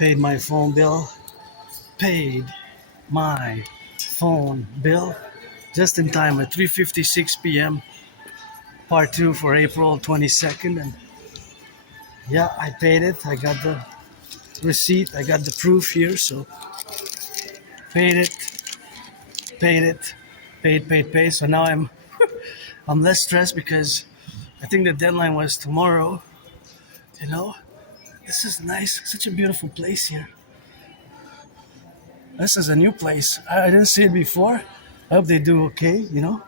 paid my phone bill, paid my phone bill just in time at 3:56 p.m. Part 2 for April 22nd, and yeah, I paid it. I got the receipt, I got the proof here, so paid it, paid. So now I'm less stressed because I think the deadline was tomorrow. You know, this is nice, such a beautiful place here. This is a new place. I didn't see it before. I hope they do okay, in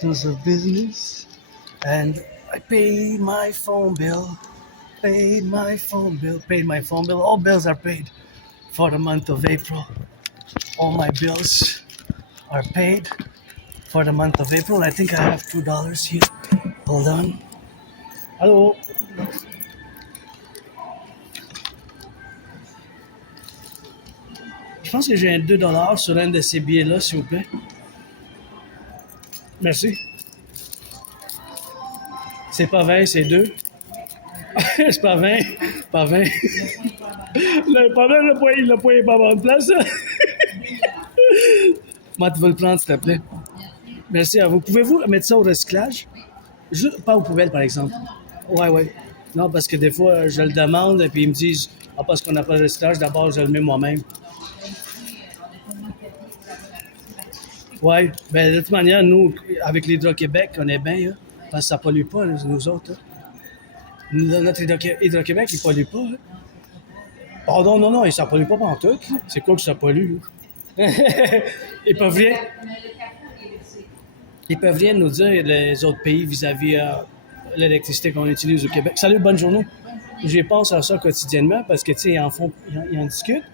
terms of business. And I paid my phone bill. Paid my phone bill. All bills are paid for the month of April. All my bills are paid for the month of April. I think I have $2 here. Hold on. Hello. Je pense que j'ai un $2 sur un de ces billets-là, s'il vous plaît. Merci. C'est pas 20, c'est 2. C'est pas 20. Pas 20. Le problème, le point est pas à bonne place. Moi, tu veux le prendre, s'il te plaît. Merci à vous. Pouvez-vous mettre ça au recyclage? Pas aux poubelles, par exemple. Ouais. Non, parce que des fois, je le demande et puis ils me disent parce qu'on n'a pas de recyclage, d'abord, je le mets moi-même. Ouais, ben de toute manière, nous, avec l'Hydro-Québec, on est bien, parce que ça pollue pas, nous autres. Notre Hydro-Québec, il pollue pas. Pardon, non, ça pollue pas pantoute. C'est quoi que ça pollue? Ils peuvent rien nous dire, les autres pays, vis-à-vis l'électricité qu'on utilise au Québec. Salut, bonne journée. J'y pense à ça quotidiennement parce que, tu sais, ils en discutent.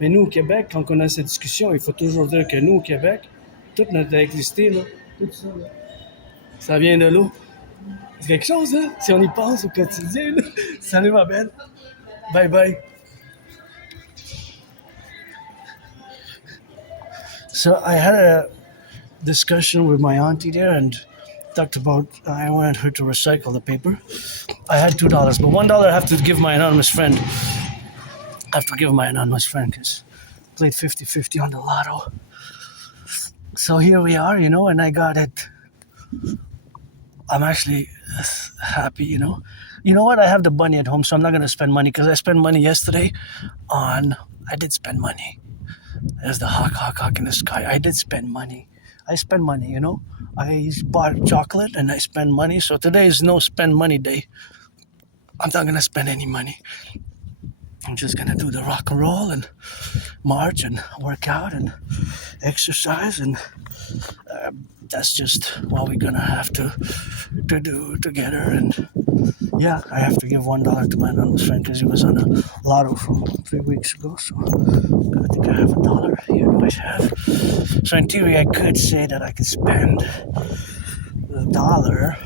Mais nous, au Québec, quand on a cette discussion, il faut toujours dire que nous, au Québec, toute notre électricité, là, tout ça, là, ça vient de l'eau. C'est quelque chose, hein? Si on y pense au quotidien, là. Salut, ma belle. Bye bye. So I had a discussion with my auntie there and talked about I wanted her to recycle the paper. I had $2, but $1 I have to give my anonymous friend. Because I played 50-50 on the lotto. So here we are, and I got it. I'm actually happy, You know what? I have the bunny at home, so I'm not going to spend money because I spent money yesterday I did spend money. There's the hawk in the sky. I did spend money. I spend money, I bought chocolate and I spend money. So today is no spend money day. I'm not going to spend any money. I'm just going to do the rock and roll and march and work out and exercise. And that's just what we're going to have to do together. And yeah, I have to give $1 to my anonymous friend because he was on a lotto from 3 weeks ago. So I think I have $1 here. Do I have? So in theory, I could say that I could spend $1,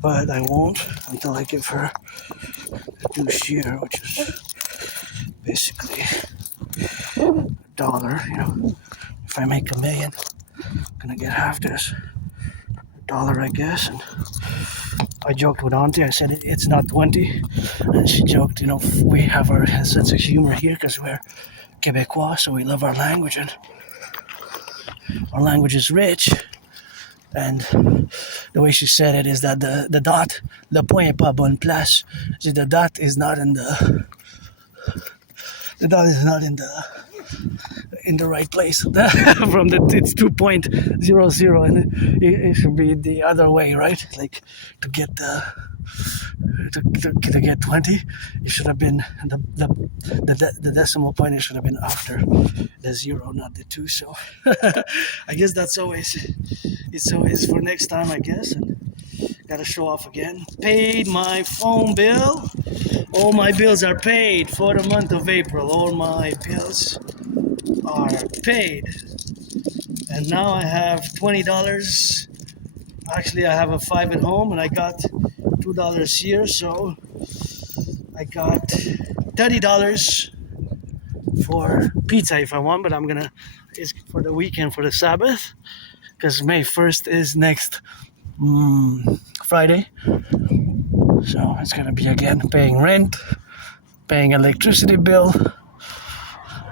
but I won't until I give her a douche here, which is basically $1. If I make $1 million, I'm gonna get half this $1, I guess. And I joked with Auntie. I said it's not 20, and she joked. We have our sense of humor here because we're Québécois, so we love our language, and our language is rich. And the way she said it is that the dot, le point est pas à bonne place. The dot is not in the right place. It's 2.00 and it should be the other way, right? Like to get to get 20, it should have been the decimal point. It should have been after the 0, not the 2. So I guess it's always for next time, I guess. And gotta show off again. Paid my phone bill. All my bills are paid for the month of April. All my bills are paid. And now I have $20. Actually, I have a 5 at home, and I got $2 here, so I got $30 for pizza if I want, but it's for the weekend, for the Sabbath, because May 1st is next Friday. So it's gonna be again paying rent, paying electricity bill,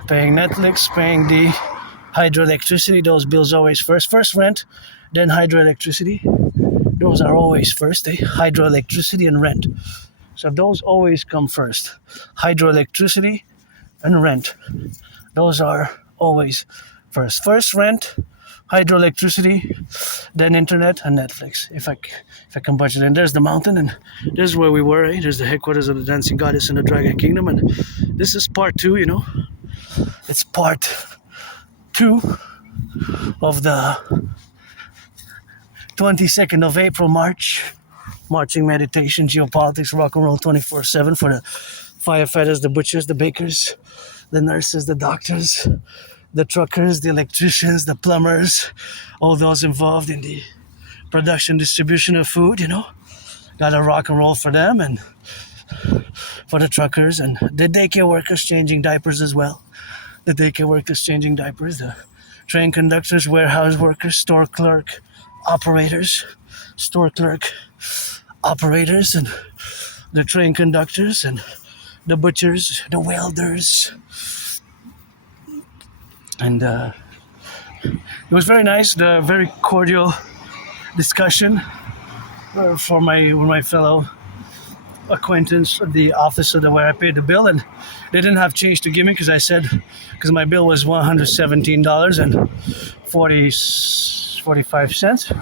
paying Netflix, paying the hydroelectricity. Those bills always first. First rent, then hydroelectricity. Those are always first. Hydroelectricity and rent. So those always come first. Hydroelectricity and rent. Those are always first. First rent, hydroelectricity, then internet and Netflix. If I can budget. And there's the mountain, and this is where we were. There's the headquarters of the dancing goddess in the dragon kingdom, and this is part 2. It's part 2 of the 22nd of April marching meditation, geopolitics, rock and roll 24/7 for the firefighters, the butchers, the bakers, the nurses, the doctors, the truckers, the electricians, the plumbers, all those involved in the production, distribution of food, Gotta rock and roll for them, and for the truckers and the daycare workers changing diapers as well. The daycare workers changing diapers, the train conductors, warehouse workers, store clerk, operators, and the train conductors and the butchers, the welders. And it was very nice, the very cordial discussion with my fellow acquaintance at the office where I paid the bill, and they didn't have change to give me because my bill was $117 and 45 cents.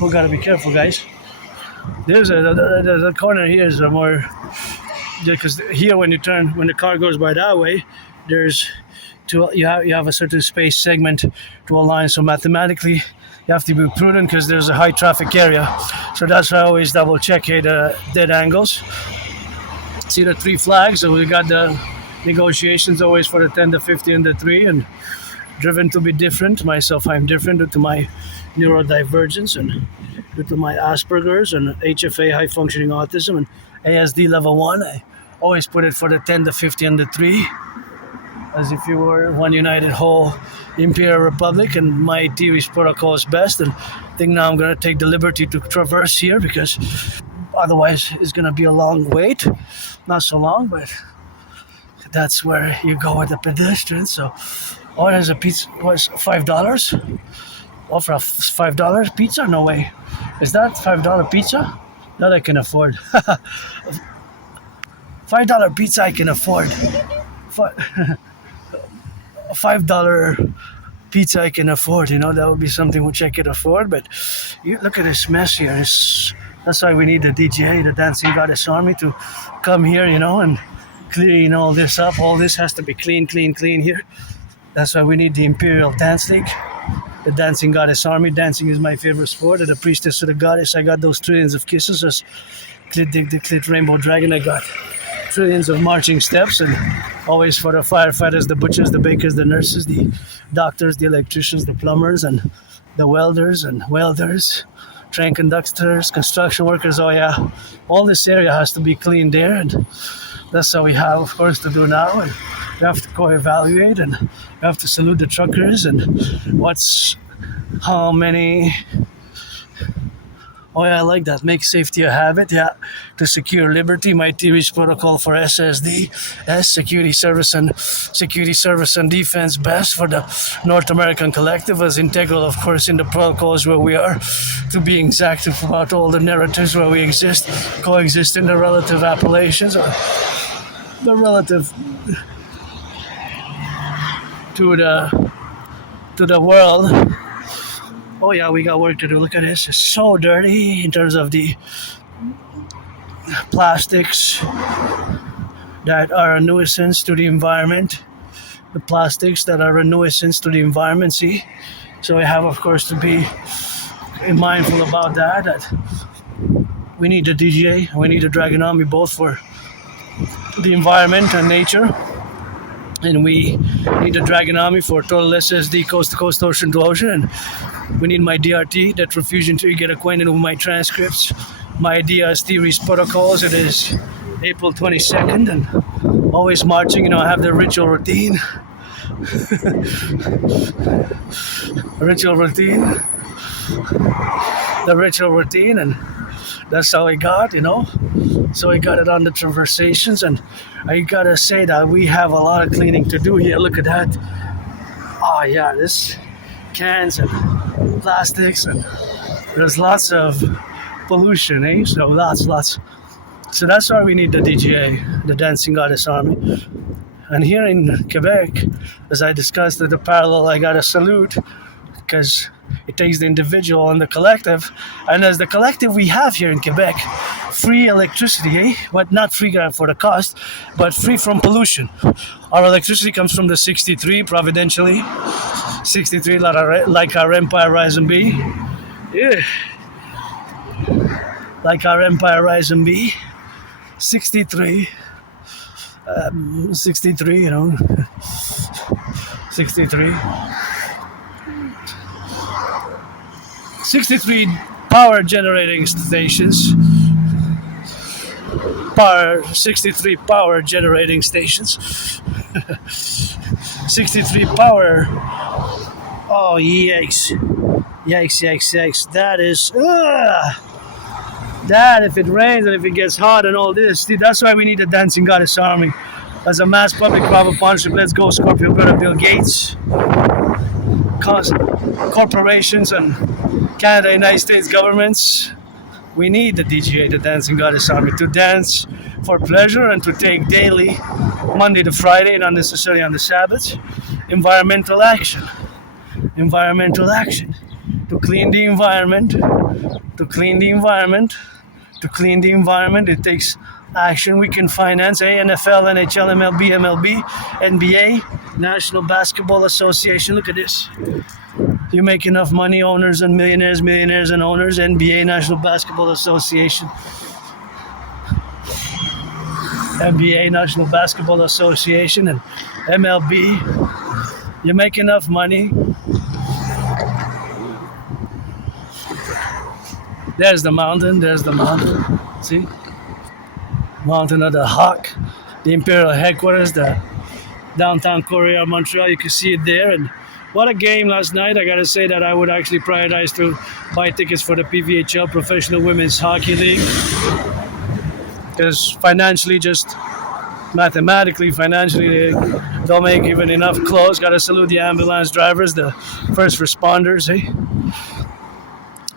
We gotta be careful, guys. There's a corner here is a more, because here when the car goes by that way, you have a certain space segment to align. So mathematically, you have to be prudent because there's a high traffic area. So that's why I always double check the dead angles. See the 3 flags. So we got the negotiations always for the 10, the 50, and the 3, and driven to be different. Myself, I'm different due to my neurodivergence and due to my Asperger's and HFA, high functioning autism, and ASD level 1. I always put it for the 10, the 50, and the 3, as if you were one united whole imperial republic, and my theory's protocol is best. And I think now I'm going to take the liberty to traverse here because otherwise it's going to be a long wait. Not so long, but that's where you go with the pedestrians. So, there's a pizza. What's $5? Oh, for a $5 pizza? No way. Is that $5 pizza? That I can afford. $5 pizza I can afford. $5 pizza I can afford. That would be something which I could afford. But you look at this mess here. That's why we need the DJ, the Dancing Goddess Army, to come here, and clean all this up. All this has to be clean here. That's why we need the Imperial Dance League, the Dancing Goddess Army. Dancing is my favorite sport. And the priestess of the goddess, I got those trillions of kisses. As the Clit Rainbow Dragon, I got trillions of marching steps. And always for the firefighters, the butchers, the bakers, the nurses, the doctors, the electricians, the plumbers, and the welders, train conductors, construction workers. All this area has to be cleaned there. And that's how we have, of course, to do now. And we have to co-evaluate, and we have to salute the truckers, and how many. I like that. Make safety a habit. To secure liberty. My theory's protocol for SSD, security, service, and defense best for the North American Collectif as integral, of course, in the protocols where we are, to being exact about all the narratives where we coexist in the relative appellations, or the relative to the world. We got work to do. Look at this. It's so dirty in terms of the plastics that are a nuisance to the environment. The plastics that are a nuisance to the environment, see? So we have, of course, to be mindful about that we need the DJ, we need the Dragon Army, both for the environment and nature. And we need the Dragon Army for total SSD, coast to coast, ocean to ocean. And we need my DRT, that refusion to get acquainted with my transcripts, my ideas, theories, protocols. It is April 22nd, and always marching. I have the ritual routine. The ritual routine, and That's how I got, So I got it on the conversations, and I gotta say that we have a lot of cleaning to do here. Look at that. Oh yeah, this cans and plastics, and there's lots of pollution, eh? So lots. So that's why we need the DGA, the Dancing Goddess Army. And here in Quebec, as I discussed the parallel, I got to salute because it takes the individual and the collective. And as the collective we have here in Quebec, free electricity, eh? But not free for the cost, but free from pollution. Our electricity comes from the 63, providentially. 63, like our Empire Rise and Be. Yeah. Like our Empire Rise and Be. 63, 63, 63. 63 power generating stations. 63 power generating stations. 63 power. Oh, yikes. Yikes. That is. That if it rains and if it gets hot and all this, dude, that's why we need a Dancing Goddess Army. As a mass public private partnership, let's go Scorpio Brother Bill Gates. Corporations and Canada, United States governments. We need the DGA, the Dancing Goddess Army, to dance for pleasure and to take daily, Monday to Friday, not necessarily on the Sabbath, environmental action. To clean the environment. It takes action. We can finance NFL, NHL, MLB, NBA, National Basketball Association. Look at this. You make enough money, owners and millionaires and owners, NBA, National Basketball Association. NBA, National Basketball Association, and MLB. You make enough money. There's the mountain. See? Mountain of the Hawk, the Imperial Headquarters, the downtown Korea, Montreal. You can see it there. And what a game last night. I got to say that I would actually prioritize to buy tickets for the PVHL, Professional Women's Hockey League. Because mathematically, they don't make even enough clothes. Got to salute the ambulance drivers, the first responders, eh?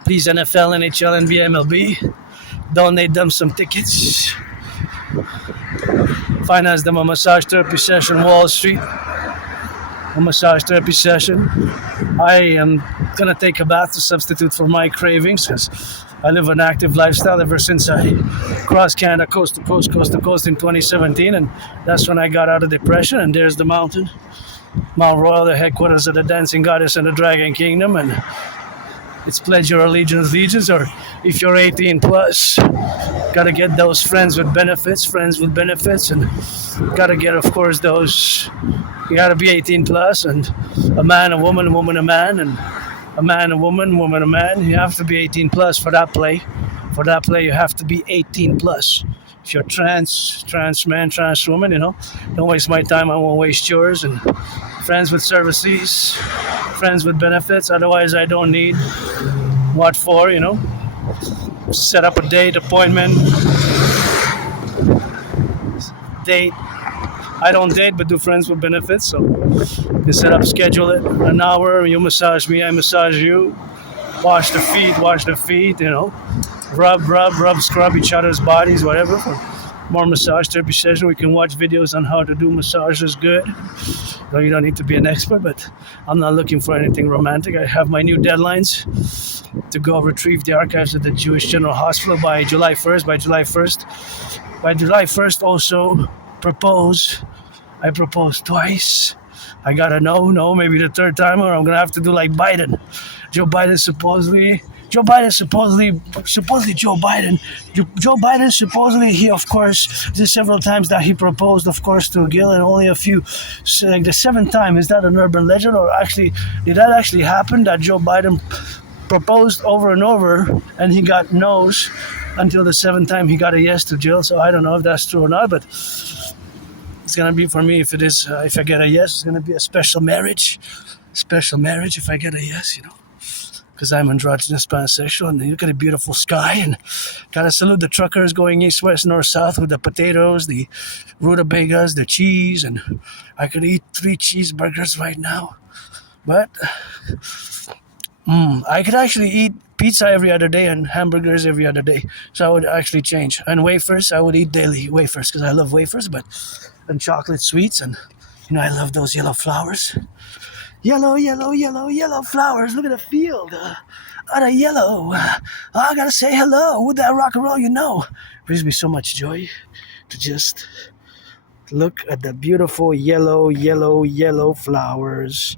Please, NFL, NHL, NBA, MLB, donate them some tickets. Finance them a massage therapy session, Wall Street. A massage therapy session. I am going to take a bath to substitute for my cravings because I live an active lifestyle ever since I crossed Canada coast to coast in 2017. And that's when I got out of depression. And there's the mountain. Mount Royal, the headquarters of the Dancing Goddess and the Dragon Kingdom. And it's pledge your allegiance, or if you're 18 plus, gotta get those friends with benefits, and gotta get, of course, those. You gotta be 18 plus, and a man, a woman, a man, and a man, a woman, a man. You have to be 18 plus for that play. For that play, you have to be 18 plus. If you're trans man, trans woman, don't waste my time. I won't waste yours. And friends with services, friends with benefits. Otherwise, I don't need what for, Set up a date, appointment, date. I don't date, but do friends with benefits. So you set up, schedule it. An hour, you massage me, I massage you. Wash the feet, Rub, scrub each other's bodies, whatever. For more massage therapy session, we can watch videos on how to do massages good. No, you don't need to be an expert, but I'm not looking for anything romantic. I have my new deadlines to go retrieve the archives of the Jewish General Hospital by July 1st. By July 1st, also propose. I proposed twice. I gotta know, maybe the third time, or I'm gonna have to do like Biden. Joe Biden supposedly, he, of course, the several times that he proposed, of course, to Gil, and only a few, like the seventh time, is that an urban legend, or actually, did that actually happen, that Joe Biden proposed over and over, and he got no's until the seventh time he got a yes to Jill? So I don't know if that's true or not, but it's gonna be, for me, if I get a yes, it's gonna be a special marriage if I get a yes, because because I'm androgynous pansexual, and look at the beautiful sky, and gotta salute the truckers going east, west, north, south with the potatoes, the rutabagas, the cheese, and I could eat 3 cheeseburgers right now. But I could actually eat pizza every other day and hamburgers every other day. So I would actually change. And wafers, I would eat daily wafers because I love wafers, and chocolate sweets, and I love those yellow flowers. Yellow, yellow, yellow, yellow flowers. Look at the field. The yellow. I gotta say hello with that rock and roll, Brings me so much joy to just look at the beautiful yellow, yellow, yellow flowers.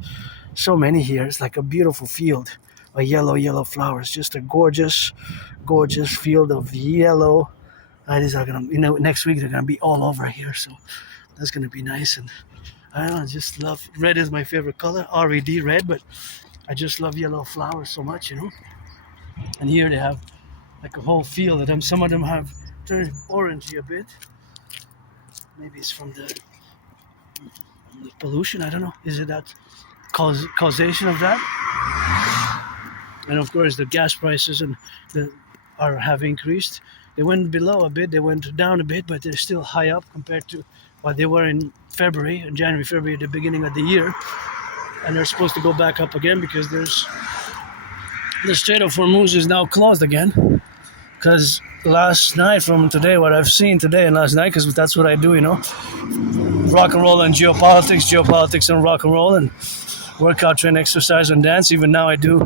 So many here. It's like a beautiful field of yellow, yellow flowers. Just a gorgeous, gorgeous field of yellow. And these are gonna, next week they're gonna be all over here. So that's gonna be nice. And I don't know, just love, red is my favorite color, R-E-D, red, but I just love yellow flowers so much, And here they have like a whole field of them. Some of them have turned orangey a bit. Maybe it's from the pollution, I don't know. Is it that causation of that? And of course the gas prices have increased. They went below a bit, they went down a bit, but they're still high up compared to what they were in January, February, the beginning of the year. And they're supposed to go back up again because the Strait of Hormuz is now closed again. Because last night from today, what I've seen today and last night, because that's what I do, rock and roll and geopolitics and rock and roll, and workout, train, exercise, and dance. Even now I do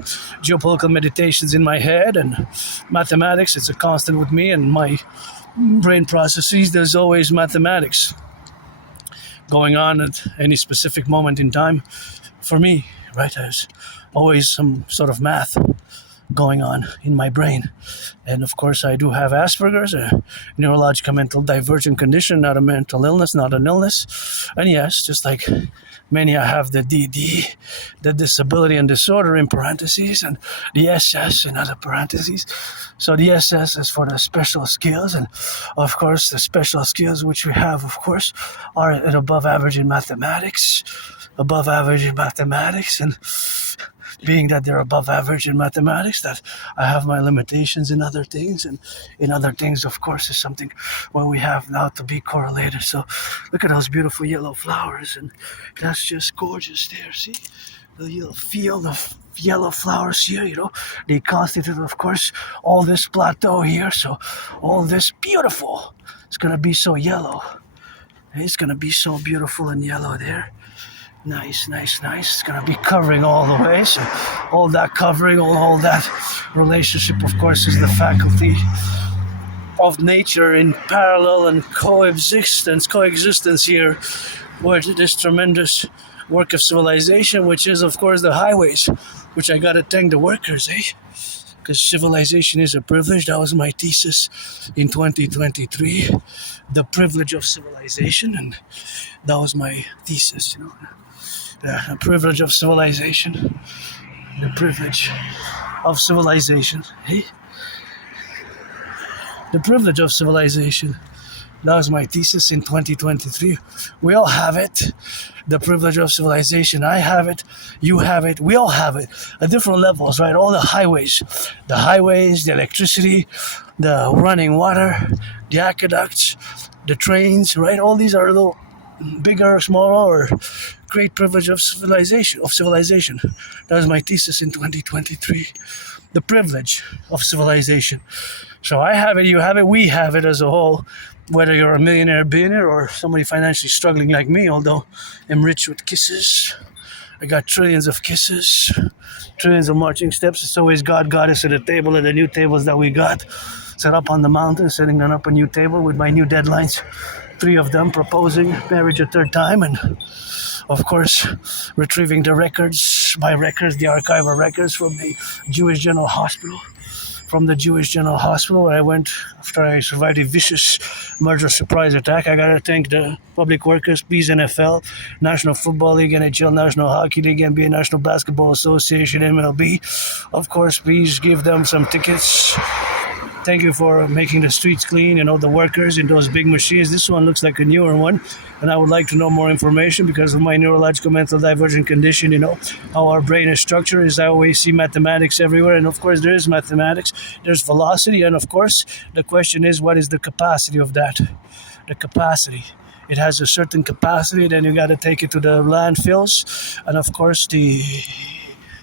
geopolitical meditations in my head, and mathematics, it's a constant with me, and my brain processes, there's always mathematics going on at any specific moment in time for me, right? There's always some sort of math going on in my brain. And of course I do have Asperger's, a neurological mental divergent condition, not a mental illness, not an illness. And yes, just like many, I have the DD, the disability and disorder in parentheses, and the SS in other parentheses. So the SS is for the special skills, and of course the special skills which we have, of course, are at above average in mathematics, and being that they're above average in mathematics, that I have my limitations in other things, and in other things, of course, is something when we have now to be correlated. So look at those beautiful yellow flowers, and that's just gorgeous there. See the little field of yellow flowers here, they constitute, of course, all this plateau here. So all this beautiful, it's gonna be so yellow. It's gonna be so beautiful and yellow there. Nice. It's gonna be covering all the way. So all that covering, all that relationship, of course, is the faculty of nature in parallel and coexistence here with this tremendous work of civilization, which is, of course, the highways, which I gotta thank the workers, because civilization is a privilege. That was my thesis in 2023, the privilege of civilization, and that was my thesis, the privilege of civilization, the privilege of civilization, the privilege of civilization. That was my thesis in 2023. We all have it, the privilege of civilization. I have it, you have it, we all have it at different levels, right? All the highways, the electricity, the running water, the aqueducts, the trains, right? All these are a little bigger or smaller, or great privilege of civilization. That was my thesis in 2023. The privilege of civilization. So I have it, you have it, we have it as a whole, whether you're a millionaire, billionaire, or somebody financially struggling like me, although I'm rich with kisses. I got trillions of kisses, trillions of marching steps. It's always God got us at the table, at the new tables that we got set up on the mountain, setting up a new table with my new deadlines. 3 of them, proposing marriage a 3rd time, and of course retrieving the records, the archival records from the Jewish General Hospital. Where I went after I survived a vicious murder surprise attack. I gotta thank the public workers, bees, NFL, National Football League, NHL, National Hockey League, NBA, National Basketball Association, MLB. Of course, please give them some tickets. Thank you for making the streets clean, the workers in those big machines. This one looks like a newer one, and I would like to know more information because of my neurological mental divergent condition, how our brain is structured. Is I always see mathematics everywhere, and of course there is mathematics, there's velocity, and of course the question is, what is the capacity of that? The capacity. It has a certain capacity, then you got to take it to the landfills, and of course the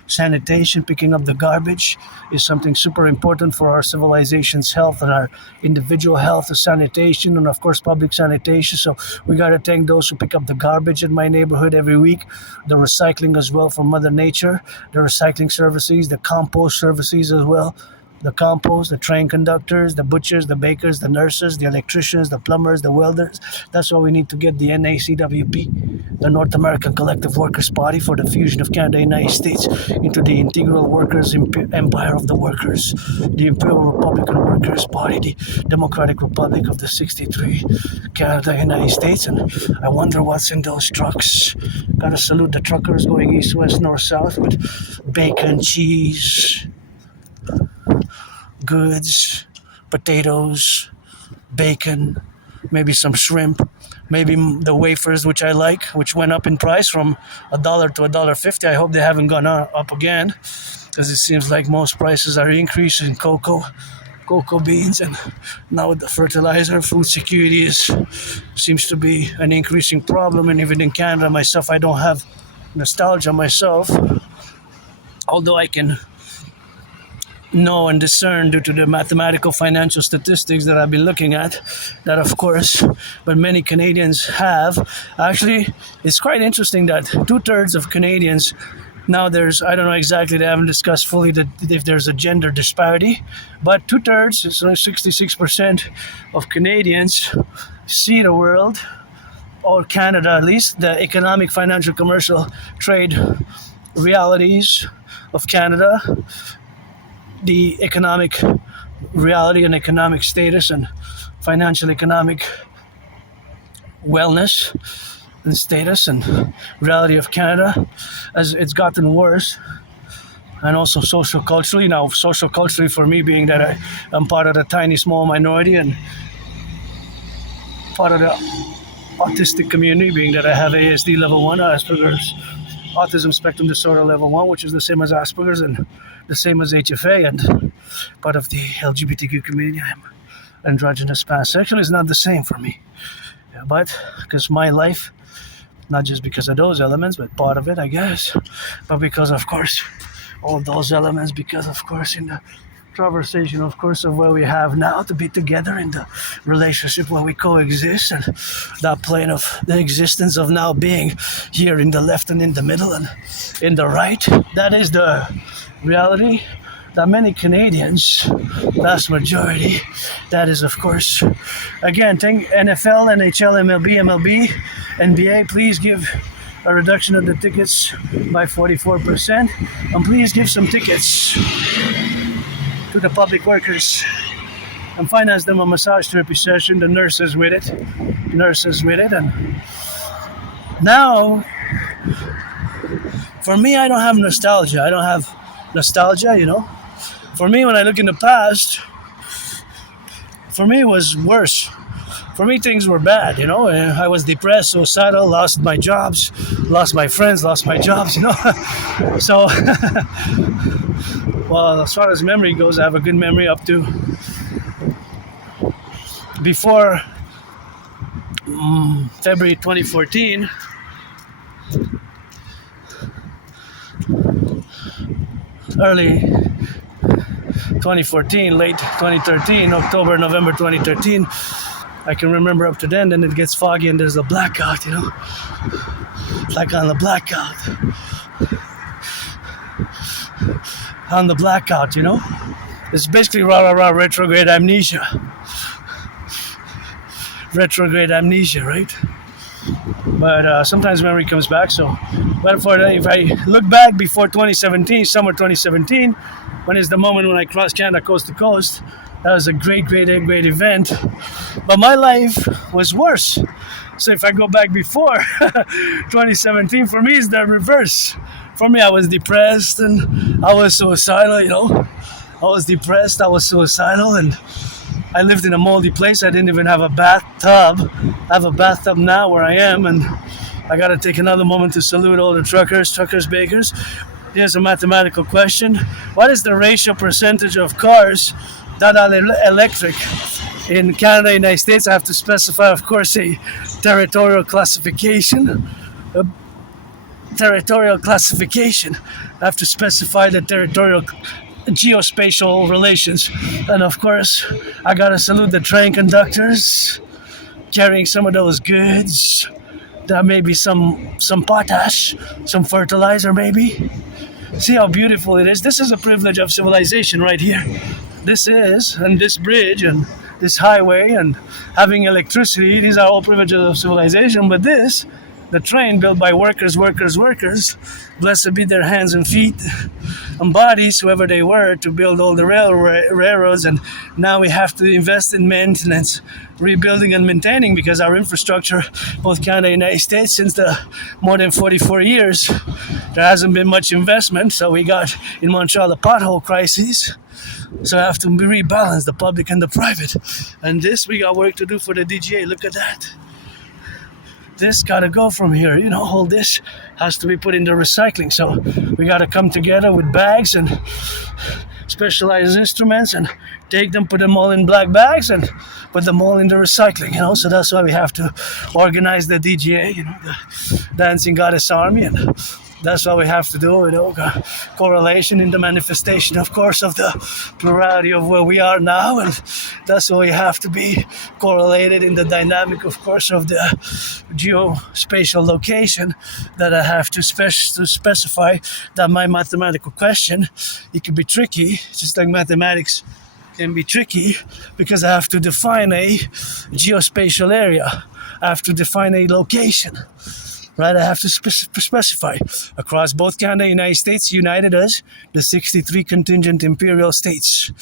sanitation, picking up the garbage, is something super important for our civilization's health and our individual health, the sanitation, and of course public sanitation. So we got to thank those who pick up the garbage in my neighborhood every week, the recycling as well from Mother Nature, the recycling services, the compost services as well. The compost, the train conductors, the butchers, the bakers, the nurses, the electricians, the plumbers, the welders. That's why we need to get the N.A.C.W.P, the North American Collective Workers' Party for the fusion of Canada and the United States into the integral workers' empire of the workers, the Imperial Republican Workers' Party, the Democratic Republic of the 63, Canada and United States. And I wonder what's in those trucks. Gotta salute the truckers going east, west, north, south with bacon, cheese, goods, potatoes, bacon, maybe some shrimp, maybe the wafers, which I like, which went up in price from $1 to $1.50. I hope they haven't gone up again, because it seems like most prices are increasing. Cocoa beans, and now with the fertilizer, food security seems to be an increasing problem. And even in Canada myself, I don't have nostalgia myself, although I can know and discern due to the mathematical financial statistics that I've been looking at, that of course, but many Canadians have. Actually, it's quite interesting that 2/3 of Canadians, now there's, I don't know exactly, they haven't discussed fully if there's a gender disparity, but 2/3, so 66% of Canadians see the world, or Canada at least, the economic, financial, commercial, trade realities of Canada, the economic reality and economic status and financial economic wellness and status and reality of Canada, as it's gotten worse. And also social culturally. Now, social culturally for me, being that I'm part of the tiny small minority and part of the autistic community, being that I have ASD level 1, Asperger's autism spectrum disorder level 1, which is the same as Asperger's and the same as HFA, and part of the LGBTQ community. I'm androgynous pansexual. Is not the same for me. Yeah, but because my life, not just because of those elements, but part of it, I guess, but because, of course, all those elements, because, of course, in the conversation, of course, of where we have now to be together in the relationship where we coexist, and that plane of the existence of now being here in the left and in the middle and in the right. That is the reality that many Canadians, vast majority, that is, of course, again, thank NFL, NHL, MLB, NBA, please give a reduction of the tickets by 44%, and please give some tickets to the public workers and finance them a massage therapy session, the nurses with it, and now, for me, I don't have nostalgia. For me, when I look in the past, for me it was worse. For me, things were bad, I was depressed, suicidal, lost my jobs, lost my friends, lost my jobs, So, well, as far as memory goes, I have a good memory up to before February 2014. Early 2014, late 2013, October, November 2013. I can remember up to then it gets foggy and there's a blackout, Like on the blackout. On the blackout, It's basically retrograde amnesia. Retrograde amnesia, right? But sometimes memory comes back, so. But if I look back before 2017, summer 2017, when is the moment when I crossed Canada coast to coast, that was a great event. But my life was worse. So if I go back before 2017, for me it's the reverse. For me, I was depressed and I was suicidal, I was depressed, I was suicidal, and I lived in a moldy place. I didn't even have a bathtub. I have a bathtub now where I am, and I gotta take another moment to salute all the truckers, bakers. Here's a mathematical question. What is the ratio percentage of cars that are electric? In Canada, United States, I have to specify, of course, a territorial classification. I have to specify the territorial geospatial relations. And of course, I gotta salute the train conductors carrying some of those goods. That may be some potash, some fertilizer maybe. See how beautiful it is. This is a privilege of civilization right here. This is, and this bridge and this highway and having electricity, these are all privileges of civilization. But this, the train built by workers, blessed be their hands and feet and bodies, whoever they were, to build all the railroads. And now we have to invest in maintenance, rebuilding and maintaining, because our infrastructure, both Canada and United States, since the more than 44 years, there hasn't been much investment. So we got in Montreal the pothole crisis. So I have to rebalance the public and the private. And this, we got work to do for the DGA. Look at that. This gotta go from here, all this has to be put into recycling. So we gotta come together with bags and specialized instruments and take them, put them all in black bags and put them all in the recycling, So that's why we have to organize the DGA, the Dancing Goddess Army, and that's what we have to do, correlation in the manifestation, of course, of the plurality of where we are now, and that's why we have to be correlated in the dynamic, of course, of the geospatial location that I have to specify. That my mathematical question, it can be tricky, just like mathematics can be tricky, because I have to define a geospatial area. I have to define a location. Right, I have to specify across both Canada and United States, united as the 63 contingent imperial states.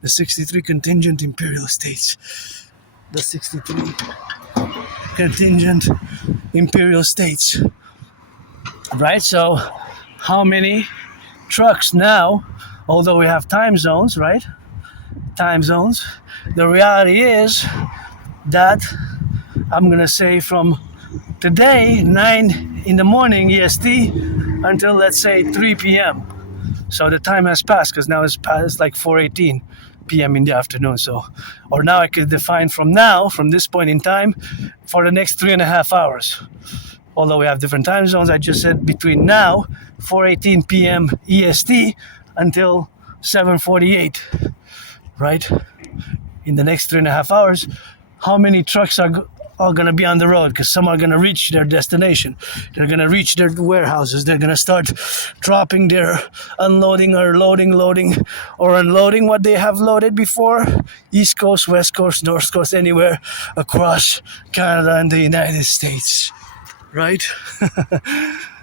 The 63 contingent imperial states. The 63 contingent imperial states. Right, so how many trucks now, although we have time zones, right? Time zones. The reality is that I'm going to say from today, 9 in the morning EST, until let's say 3 p.m. So the time has passed, because now it's like 4:18 p.m. in the afternoon. So, or now I could define from this point in time, for the next 3.5 hours. Although we have different time zones, I just said between now, 4:18 p.m. EST, until 7:48, right? In the next 3.5 hours, how many trucks are going to be on the road? Because some are going to reach their destination. They're going to reach their warehouses. They're going to start dropping their unloading or loading or unloading what they have loaded before. East Coast, West Coast, North Coast, anywhere across Canada and the United States. Right?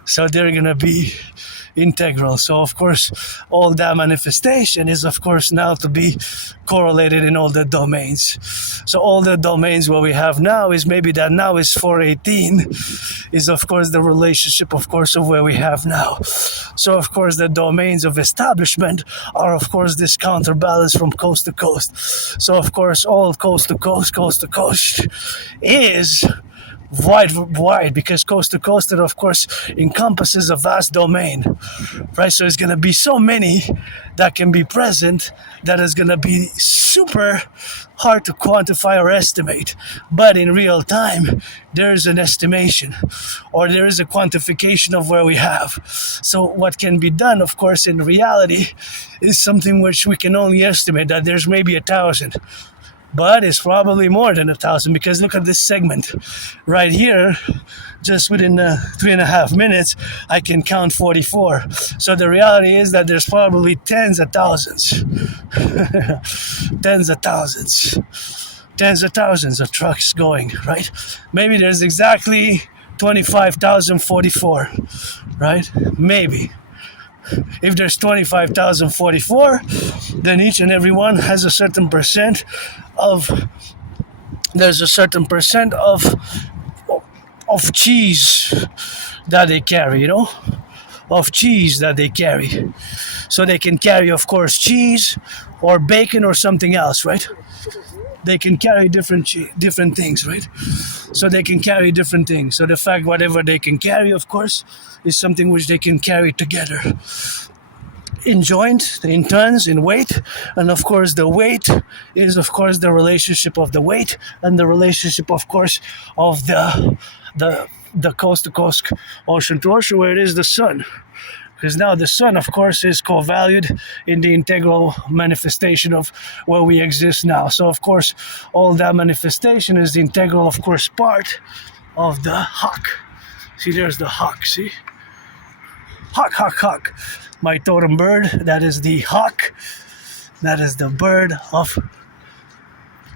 So they're going to be integral. So of course, all that manifestation is of course now to be correlated in all the domains. So all the domains what we have now is maybe that now is 418 is of course the relationship of course of where we have now. So of course the domains of establishment are of course this counterbalance from coast to coast. So of course all coast to coast is wide, because coast to coast it of course encompasses a vast domain, right? So it's going to be so many that can be present that is going to be super hard to quantify or estimate. But in real time there is an estimation, or there is a quantification of where we have. So what can be done of course in reality is something which we can only estimate, that there's maybe 1,000. But it's probably more than 1,000, because look at this segment right here. Just within 3.5 minutes, I can count 44. So the reality is that there's probably tens of thousands of trucks going, right? Maybe there's exactly 25,044, right? Maybe. If there's 25,044, then each and every one has a certain percent of cheese that they carry, of cheese that they carry. So they can carry, of course, cheese or bacon or something else, right? They can carry different things, right? So they can carry different things. So the fact whatever they can carry, of course, is something which they can carry together in joint, in tons, in weight, and of course the weight is of course the relationship of the weight and the relationship, of course, of the coast to coast, ocean to ocean, where it is the sun. Because now the sun, of course, is co-valued in the integral manifestation of where we exist now. So, of course, all that manifestation is the integral, of course, part of the hawk. See, there's the hawk, see? Hawk, hawk, hawk. My totem bird, that is the hawk. That is the bird of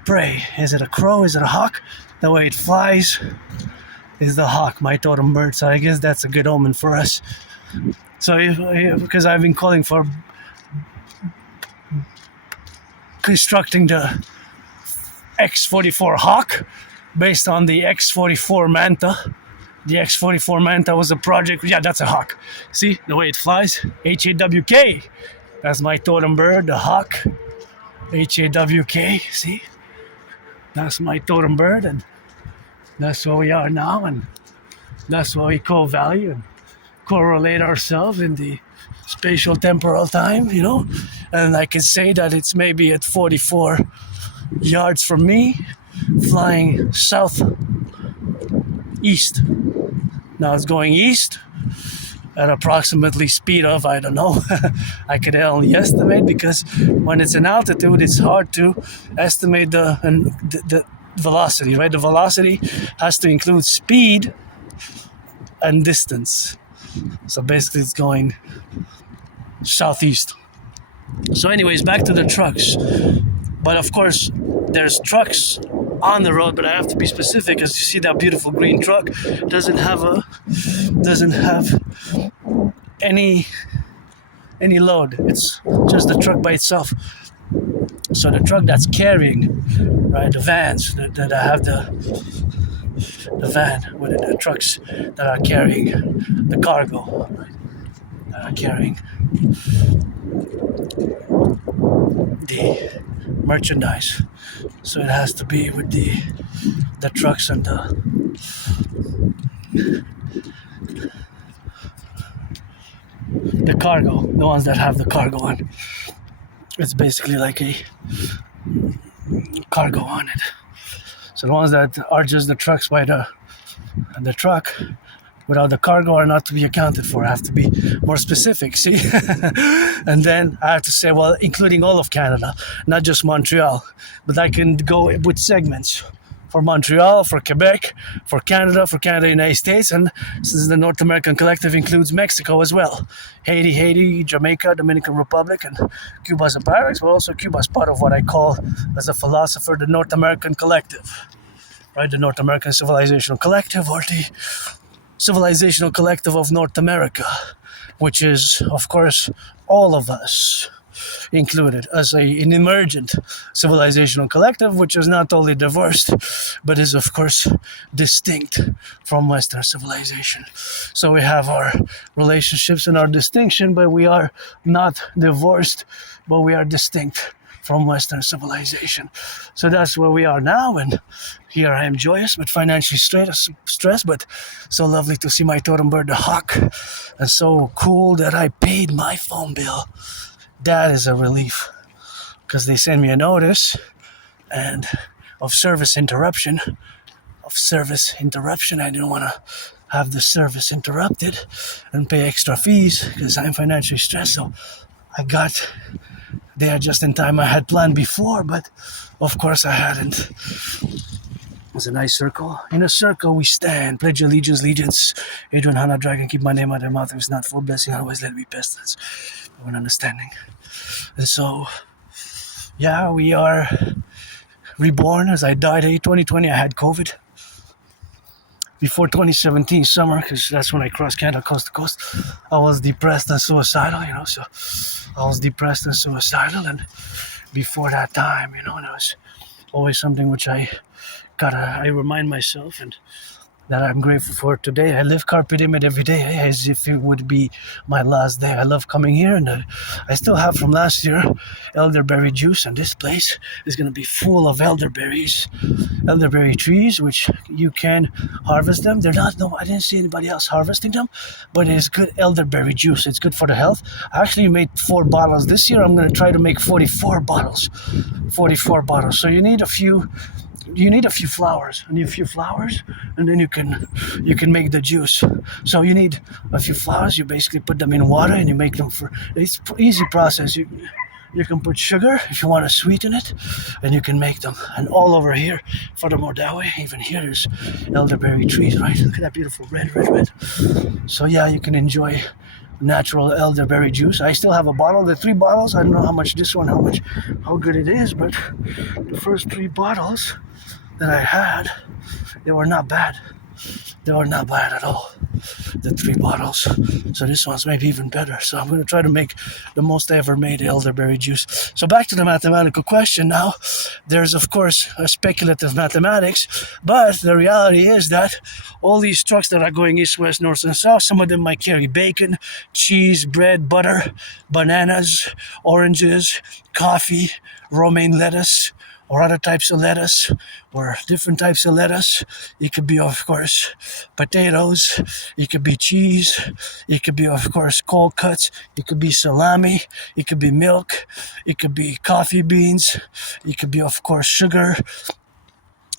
prey. Is it a crow? Is it a hawk? The way it flies is the hawk, my totem bird. So I guess that's a good omen for us. So, because I've been calling for constructing the X-44 Hawk based on the X-44 Manta. The X-44 Manta was a project. Yeah, that's a hawk. See the way it flies? H-A-W-K. That's my totem bird, the hawk. H-A-W-K. See? That's my totem bird, and that's where we are now, and that's why we co-value and correlate ourselves in the spatial temporal time, you know. And I can say that it's maybe at 44 yards from me, flying south east. Now it's going east at approximately speed of, I don't know, I could only estimate, because when it's in altitude it's hard to estimate the velocity, right? The velocity has to include speed and distance. So basically it's going southeast. So anyways, back to the trucks. But of course, there's trucks on the road, but I have to be specific, as you see that beautiful green truck doesn't have any load. It's just the truck by itself. So the truck that's carrying, right, the vans that I have the van with the trucks that are carrying the cargo, right, that are carrying the merchandise. So it has to be with the trucks and the cargo, the ones that have the cargo on. It's basically like a cargo on it. So the ones that are just the trucks by the truck without the cargo are not to be accounted for. I have to be more specific, see? And then I have to say, well, including all of Canada, not just Montreal, but I can go with segments for Montreal, for Quebec, for Canada, United States, and since the North American Collective includes Mexico as well. Haiti, Jamaica, Dominican Republic, and Cuba's and Pirates, but also Cuba's part of what I call, as a philosopher, the North American Collective, right? The North American Civilizational Collective, or the Civilizational Collective of North America, which is, of course, all of us included as an emergent civilizational collective, which is not only diverse, but is, of course, distinct from Western civilization. So we have our relationships and our distinction, but we are not divorced, but we are distinct from Western civilization. So that's where we are now, and here I am joyous but financially stressed, but so lovely to see my totem bird, the hawk, and so cool that I paid my phone bill. That is a relief, because they send me a notice and of service interruption. I didn't want to have the service interrupted and pay extra fees because I'm financially stressed. So I got there just in time. I had planned before, but of course I hadn't. It's a nice circle. In a circle we stand. Pledge allegiance, Adrian, Hannah, Dragon, keep my name out of their mouth. If it's not for blessing, otherwise let it be pestilence. An understanding. And so, yeah, we are reborn. As I died in 2020, I had COVID. Before 2017 summer, because that's when I crossed Canada coast to coast, I was depressed and suicidal, so I was depressed and suicidal, and before that time, and it was always something which I remind myself, and that I'm grateful for today. I live carpe diem every day as if it would be my last day. I love coming here, and I still have from last year elderberry juice, and this place is going to be full of elderberry trees, which you can harvest them. They're not, no, I didn't see anybody else harvesting them, but it's good elderberry juice. It's good for the health. I actually made 4 bottles this year. I'm going to try to make 44 bottles. 44 bottles. So you need a few flowers, and then you can make the juice. So you need a few flowers. You basically put them in water and you make them it's easy process. You can put sugar if you want to sweeten it, and you can make them. And all over here, furthermore that way, even here there's elderberry trees, right? Look at that beautiful red. So yeah, you can enjoy natural elderberry juice. I still have a bottle, the 3 bottles. I don't know how much this one, how good it is, but the first 3 bottles that I had, they were not bad. They were not bad at all, the 3 bottles. So this one's maybe even better. So I'm going to try to make the most I ever made elderberry juice. So back to the mathematical question now. There's, of course, a speculative mathematics, but the reality is that all these trucks that are going east, west, north, and south, some of them might carry bacon, cheese, bread, butter, bananas, oranges, coffee, romaine lettuce, or other types of lettuce, or different types of lettuce. It could be, of course, potatoes. It could be cheese. It could be, of course, cold cuts. It could be salami. It could be milk. It could be coffee beans. It could be, of course, sugar.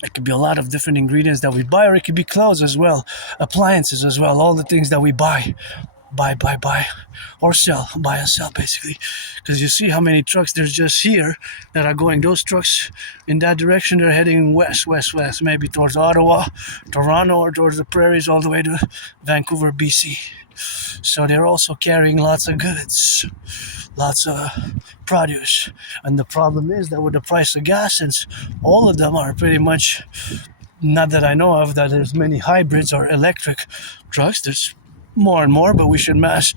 It could be a lot of different ingredients that we buy, or it could be clothes as well, appliances as well, all the things that we buy, or sell, buy and sell basically. Because you see how many trucks there's just here that are going, those trucks in that direction, they're heading west, maybe towards Ottawa, Toronto, or towards the prairies all the way to Vancouver, BC. So they're also carrying lots of goods, lots of produce. And the problem is that with the price of gas, since all of them are pretty much, not that I know of, that there's many hybrids or electric trucks, there's more and more, but we should mass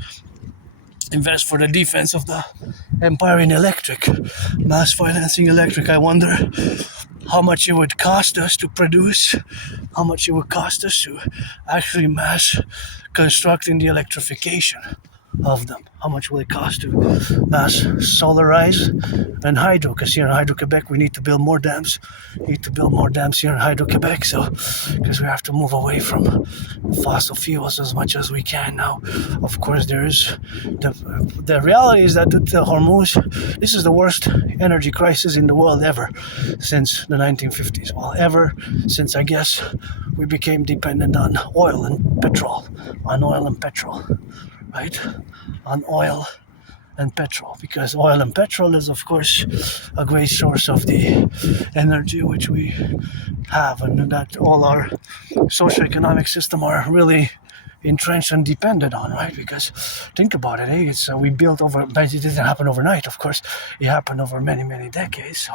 invest for the defense of the empire in electric, mass financing electric. I wonder how much it would cost us to produce, how much it would cost us to actually mass constructing the electrification of them. How much will it cost to mass solarize and hydro? Because here in Hydro-Quebec we need to build more dams. Here in Hydro-Quebec, so because we have to move away from fossil fuels as much as we can now. Of course, there is the reality is that the Hormuz, this is the worst energy crisis in the world ever since the 1950s. Well, ever since, I guess, we became dependent on oil and petrol, right? On oil and petrol, because oil and petrol is, of course, a great source of the energy which we have, and that all our socioeconomic system are really entrenched and dependent on, right? Because think about it, it's we built over, but it didn't happen overnight, of course. It happened over many decades,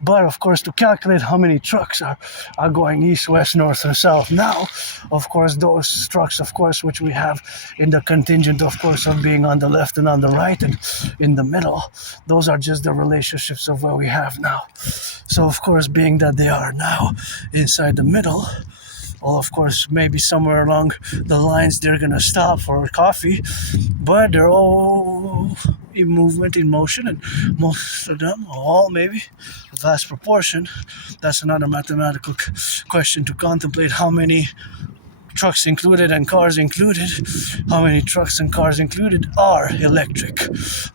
but of course, to calculate how many trucks are going east, west, north, and south now, of course, those trucks, of course, which we have in the contingent, of course, of being on the left and on the right and in the middle, those are just the relationships of what we have now. So of course, being that they are now inside the middle, well, of course, maybe somewhere along the lines they're going to stop for coffee, but they're all in movement, in motion, and most of them, all maybe, a vast proportion. That's another mathematical question to contemplate. How many trucks included and cars included, how many trucks and cars included are electric?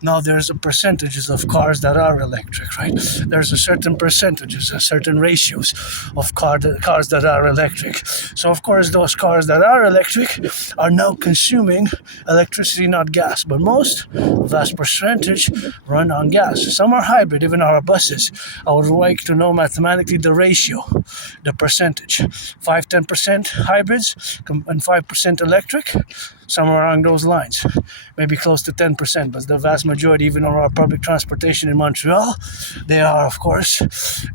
Now there's a percentages of cars that are electric, right? There's a certain percentages, a certain ratios of cars that are electric. So of course those cars that are electric are now consuming electricity, not gas, but most, vast percentage, run on gas. Some are hybrid, even our buses. I would like to know mathematically the ratio, the percentage, 5-10% hybrids, and 5% electric, somewhere along those lines, maybe close to 10%, but the vast majority, even on our public transportation in Montreal, they are, of course,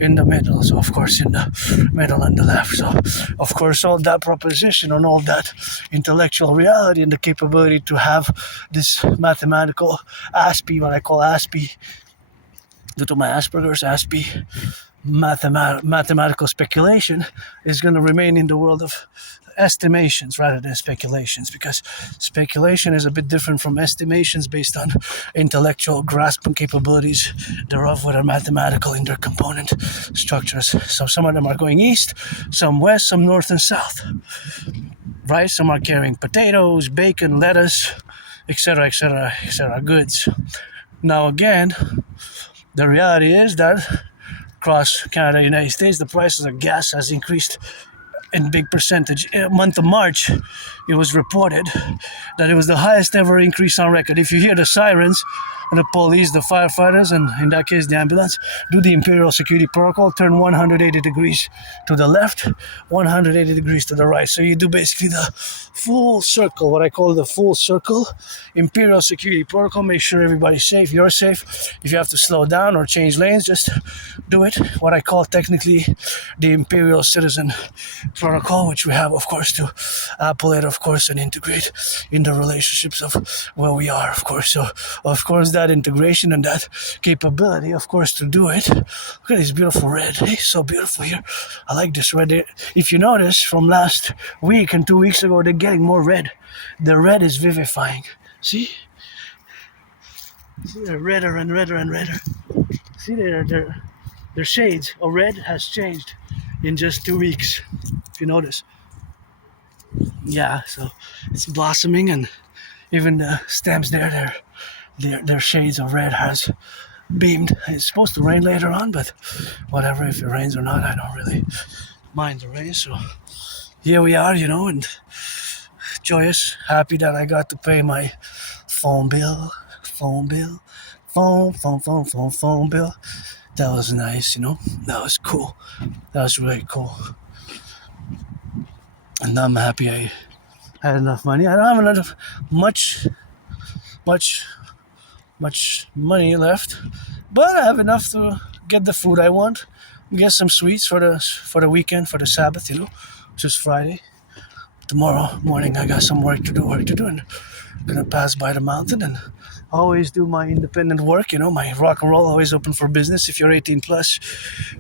in the middle. So, of course, in the middle and the left. So, of course, all that proposition and all that intellectual reality and the capability to have this mathematical Aspie, what I call Aspie, due to my Asperger's, Aspie, mathematical speculation is going to remain in the world of estimations rather than speculations, because speculation is a bit different from estimations based on intellectual grasp and capabilities thereof, what are mathematical in their component structures. So some of them are going east, some west, some north and south, right? Some are carrying potatoes, bacon, lettuce, etc., etc., etc., goods. Now again, the reality is that across Canada, United States, the prices of gas has increased in big percentage. In the month of March, it was reported that it was the highest ever increase on record. If you hear the sirens, the police, the firefighters, and in that case the ambulance, do the Imperial Security Protocol, turn 180 degrees to the left, 180 degrees to the right. So you do basically the full circle, what I call the full circle Imperial Security Protocol. Make sure everybody's safe, you're safe. If you have to slow down or change lanes, just do it. What I call technically the Imperial Citizen Protocol, which we have, of course, to appellate, of course, and integrate in the relationships of where we are, of course. So, of course, that integration and that capability, of course, to do it. Look at this beautiful red. Hey, so beautiful here. I like this red. If you notice, from last week and 2 weeks ago, they're getting more red. The red is vivifying. See? See, they're redder and redder and redder. See, their shades of red has changed in just 2 weeks, if you notice. Yeah, so it's blossoming, and even the stems there, their shades of red has beamed. It's supposed to rain later on, but whatever, if it rains or not, I don't really mind the rain. So here we are, and joyous, happy that I got to pay my phone bill. Phone bill. That was nice, that was cool. That was really cool. And I'm happy I had enough money. I don't have much money left, but I have enough to get the food I want, get some sweets for the weekend, for the Sabbath, which is Friday. Tomorrow morning I got some work to do, and I'm gonna pass by the mountain and always do my independent work, my Rock&Roll, always open for business. If you're 18 plus,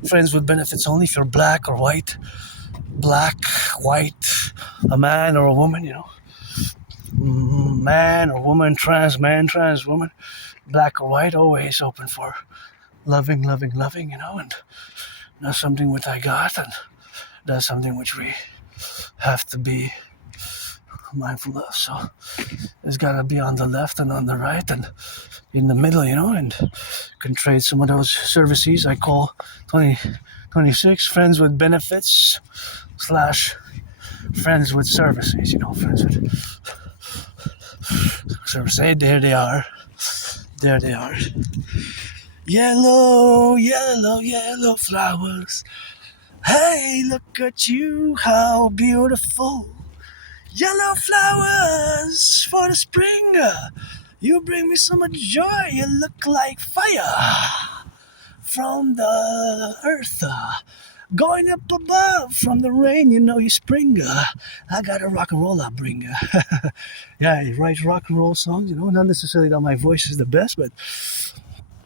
friends with benefits only. If you're black, white, a man or a woman, man or woman, trans man, trans woman, black or white, always open for loving, and that's something which I got, and that's something which we have to be mindful of. So it's got to be on the left and on the right and in the middle, and can trade some of those services I call 2026 friends with benefits / friends with services, friends with services. Hey, there they are. Yellow flowers. Hey, look at you, how beautiful. Yellow flowers for the spring. You bring me so much joy. You look like fire from the earth. Going up above from the rain, you spring. I got a rock and roll I bring. Yeah, I write rock and roll songs, not necessarily that my voice is the best, but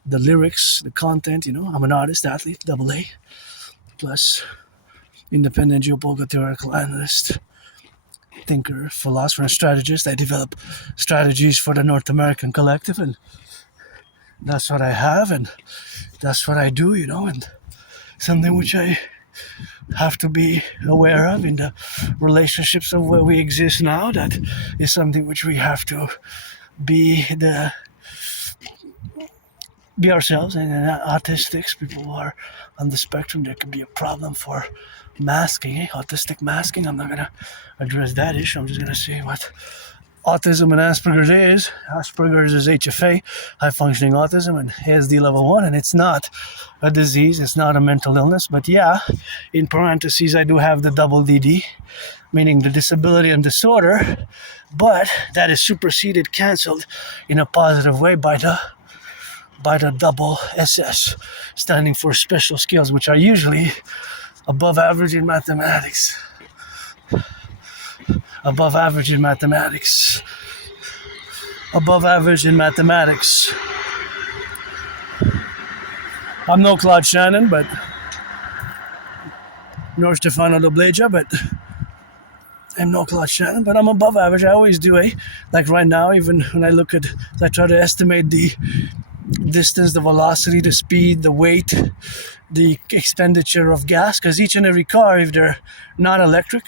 the lyrics, the content, I'm an artist, athlete, AA, plus independent geopolitical analyst, thinker, philosopher, and strategist. I develop strategies for the North American Collectif, and that's what I have, and that's what I do, and something which I have to be aware of in the relationships of where we exist now. That is something which we have to be ourselves. And autistics, people who are on the spectrum, there could be a problem for masking, autistic masking. I'm not going to address that issue. I'm just going to say what autism and Asperger's is. Asperger's is HFA, high functioning autism, and ASD level 1, and it's not a disease, it's not a mental illness. But yeah, in parentheses, I do have the double DD, meaning the disability and disorder, but that is superseded, cancelled in a positive way by the double SS, standing for special skills, which are usually above average in mathematics. Above average in mathematics. I'm no Claude Shannon, but nor Stefano Dobleja, but I'm no Claude Shannon, but I'm above average. I always do, eh? Like right now, even when I try to estimate the distance, the velocity, the speed, the weight, the expenditure of gas, because each and every car, if they're not electric,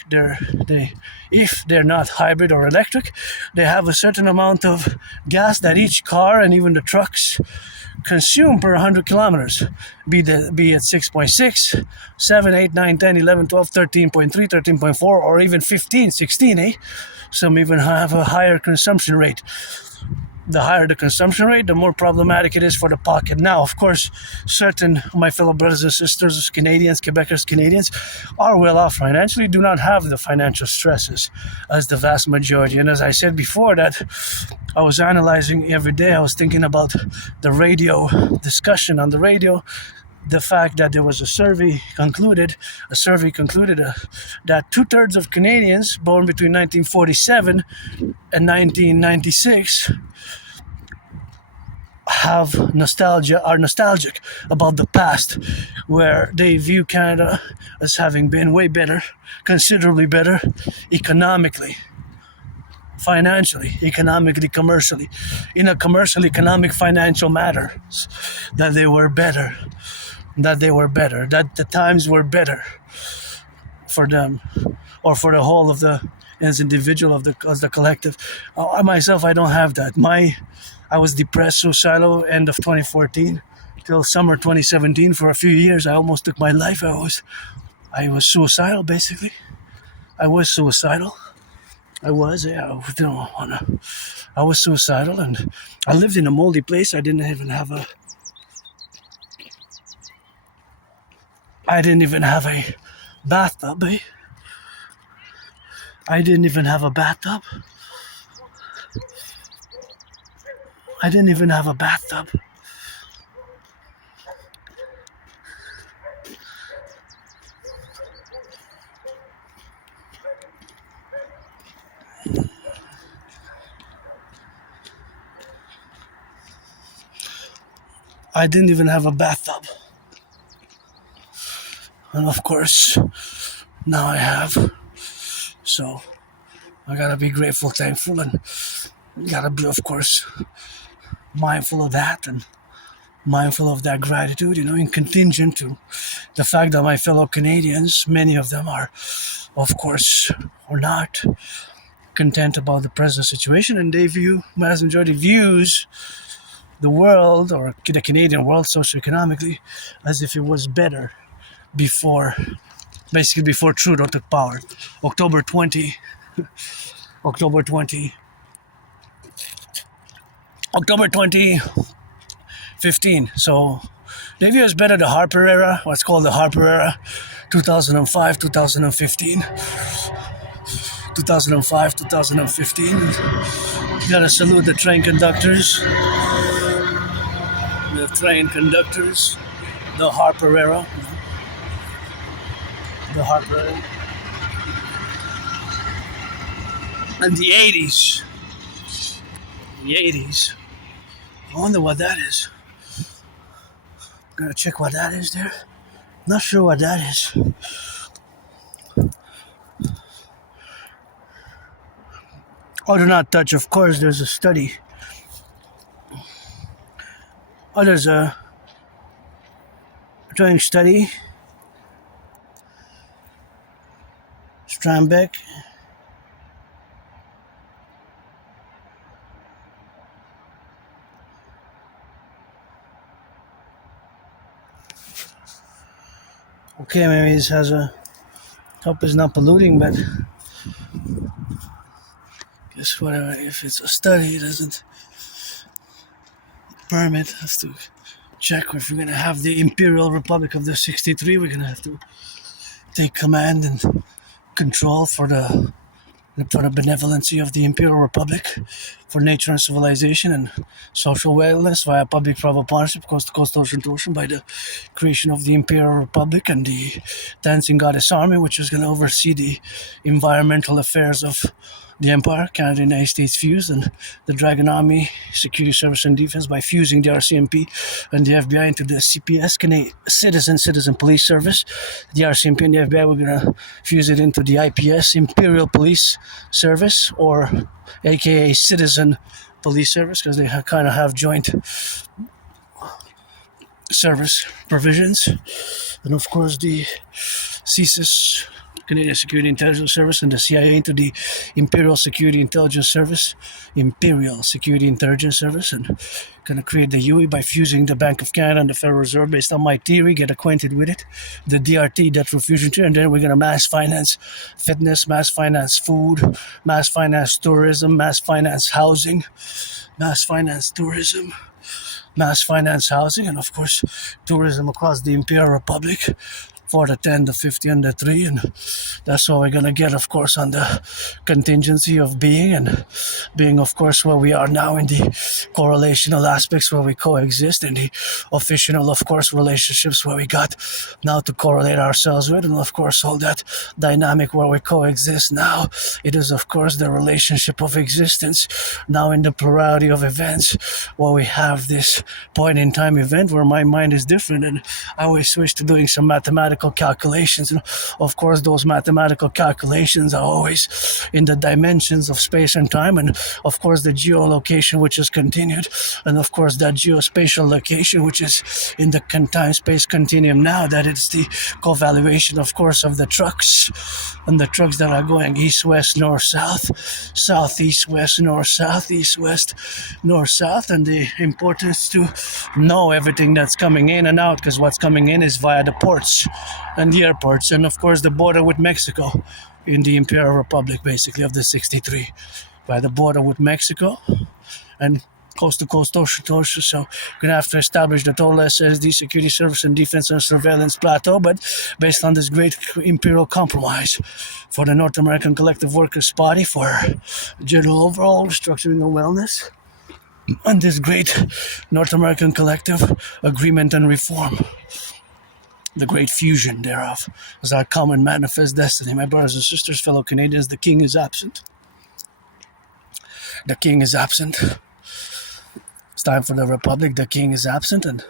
if they're not hybrid or electric, they have a certain amount of gas that each car and even the trucks consume per 100 kilometers, be it 6.6, 7, 8, 9, 10, 11, 12, 13.3, 13.4, or even 15, 16, eh? Some even have a higher consumption rate. The higher the consumption rate, the more problematic it is for the pocket. Now, of course, certain of my fellow brothers and sisters, Canadians, Quebecers, Canadians, are well off financially, do not have the financial stresses as the vast majority. And as I said before, that I was analyzing every day, I was thinking about the radio discussion on the radio, the fact that there was a survey concluded that 2/3 of Canadians born between 1947 and 1996 are nostalgic about the past, where they view Canada as having been way better, considerably better, economically, financially, economically, commercially, in a commercial, economic, financial matter, that they were better, that the times were better for them, or for the whole of the, as individual as the collective. Myself, I don't have that. I was depressed, suicidal, end of 2014 till summer 2017. For a few years, I almost took my life. I was suicidal, basically. I was suicidal. I was suicidal, and I lived in a moldy place. I didn't even have a bathtub, eh? I didn't even have a bathtub. I didn't even have a bathtub. I didn't even have a bathtub. And of course, now I have. So I gotta be grateful, thankful, and gotta be, of course, mindful of that and mindful of that gratitude, in contingent to the fact that my fellow Canadians, many of them are not content about the present situation, and they view, vast majority views the world, or the Canadian world socioeconomically, as if it was better before Trudeau took power. October 2015. So they view as better the Harper era, what's called the Harper era, 2005, 2015. 2005, 2015. Gotta salute the train conductors. The Harper era. And the 80s. I wonder what that is. Gonna check what that is there. Not sure what that is. Oh, do not touch. Of course, there's a study. Oh, there's a doing study. Strambeck. Okay, maybe this has hope it's not polluting, but guess whatever. If it's a study, it doesn't permit us to check if we're gonna have the Imperial Republic of the 63. We're gonna have to take command and control for the benevolency of the Imperial Republic, for nature and civilization and social wellness via public-private partnership, coast to ocean to ocean, by the creation of the Imperial Republic and the Dancing Goddess Army, which is going to oversee the environmental affairs of the Empire, Canada, United States fused, and the Dragon Army, Security Service and Defense, by fusing the RCMP and the FBI into the CPS, Canadian Citizen Police Service. The RCMP and the FBI, we're gonna fuse it into the IPS, Imperial Police Service, or AKA Citizen Police Service, because they kind of have joint service provisions. And of course, the CSIS, Canadian Security Intelligence Service, and the CIA into the Imperial Security Intelligence Service, and gonna create the UE by fusing the Bank of Canada and the Federal Reserve based on my theory. Get acquainted with it, the DRT, debt refusion theory, and then we're gonna mass finance fitness, mass finance food, mass finance tourism, mass finance housing, mass finance tourism, mass finance housing, and of course tourism across the Imperial Republic, 4 to 10 to 50 and the 3, and that's what we're gonna get, of course, on the contingency of being, and being, of course, where we are now in the correlational aspects where we coexist, in the official, of course, relationships where we got now to correlate ourselves with, and of course all that dynamic where we coexist now. It is, of course, the relationship of existence now in the plurality of events, where we have this point in time event where my mind is different, and I always switch to doing some mathematical calculations, and of course those mathematical calculations are always in the dimensions of space and time, and of course the geolocation which is continued, and of course that geospatial location which is in the time-space continuum now, that it's the co-valuation, of course, of the trucks, and the trucks that are going east, west, north, south, south, east, west, north, south, east, west, north, south, and the importance to know everything that's coming in and out, because what's coming in is via the ports and the airports, and of course the border with Mexico in the Imperial Republic, basically, of the 63, by the border with Mexico and coast to coast, ocean to ocean. So we're gonna have to establish the total SSD, security service and defense and surveillance plateau, but based on this great imperial compromise for the North American Collective Workers Party for general overall structuring and wellness, and this great North American Collective agreement and reform, the great fusion thereof, as our common manifest destiny. My brothers and sisters, fellow Canadians, the king is absent. The king is absent. It's time for the republic. The king is absent, and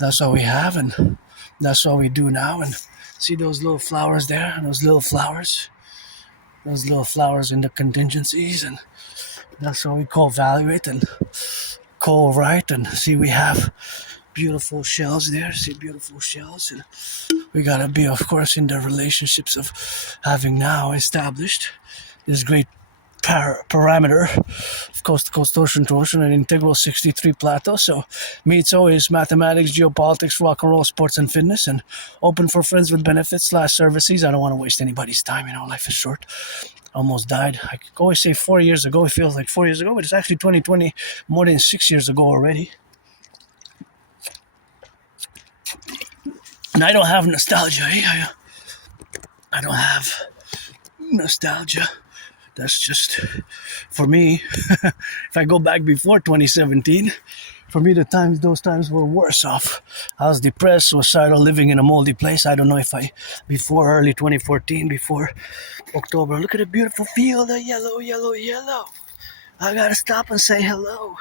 that's what we have, and that's what we do now. And see those little flowers there, those little flowers in the contingencies, and that's what we co-evaluate and co-write. And see, we have beautiful shells there. See, beautiful shells, and we gotta be, of course, in the relationships of having now established this great parameter of coast to coast, ocean to ocean, and integral 63 plateau. So me, it's always mathematics, geopolitics, rock and roll, sports and fitness, and open for friends with benefits / services. I don't want to waste anybody's time. Life is short. Almost died. I could always say 4 years ago. It feels like 4 years ago, but it's actually 2020, more than 6 years ago already. And I don't have nostalgia. I don't have nostalgia. That's just, for me, if I go back before 2017, for me, those times were worse off. I was depressed, suicidal, living in a moldy place. I don't know if before early 2014, before October. Look at the beautiful field, the yellow, yellow, yellow. I gotta stop and say hello.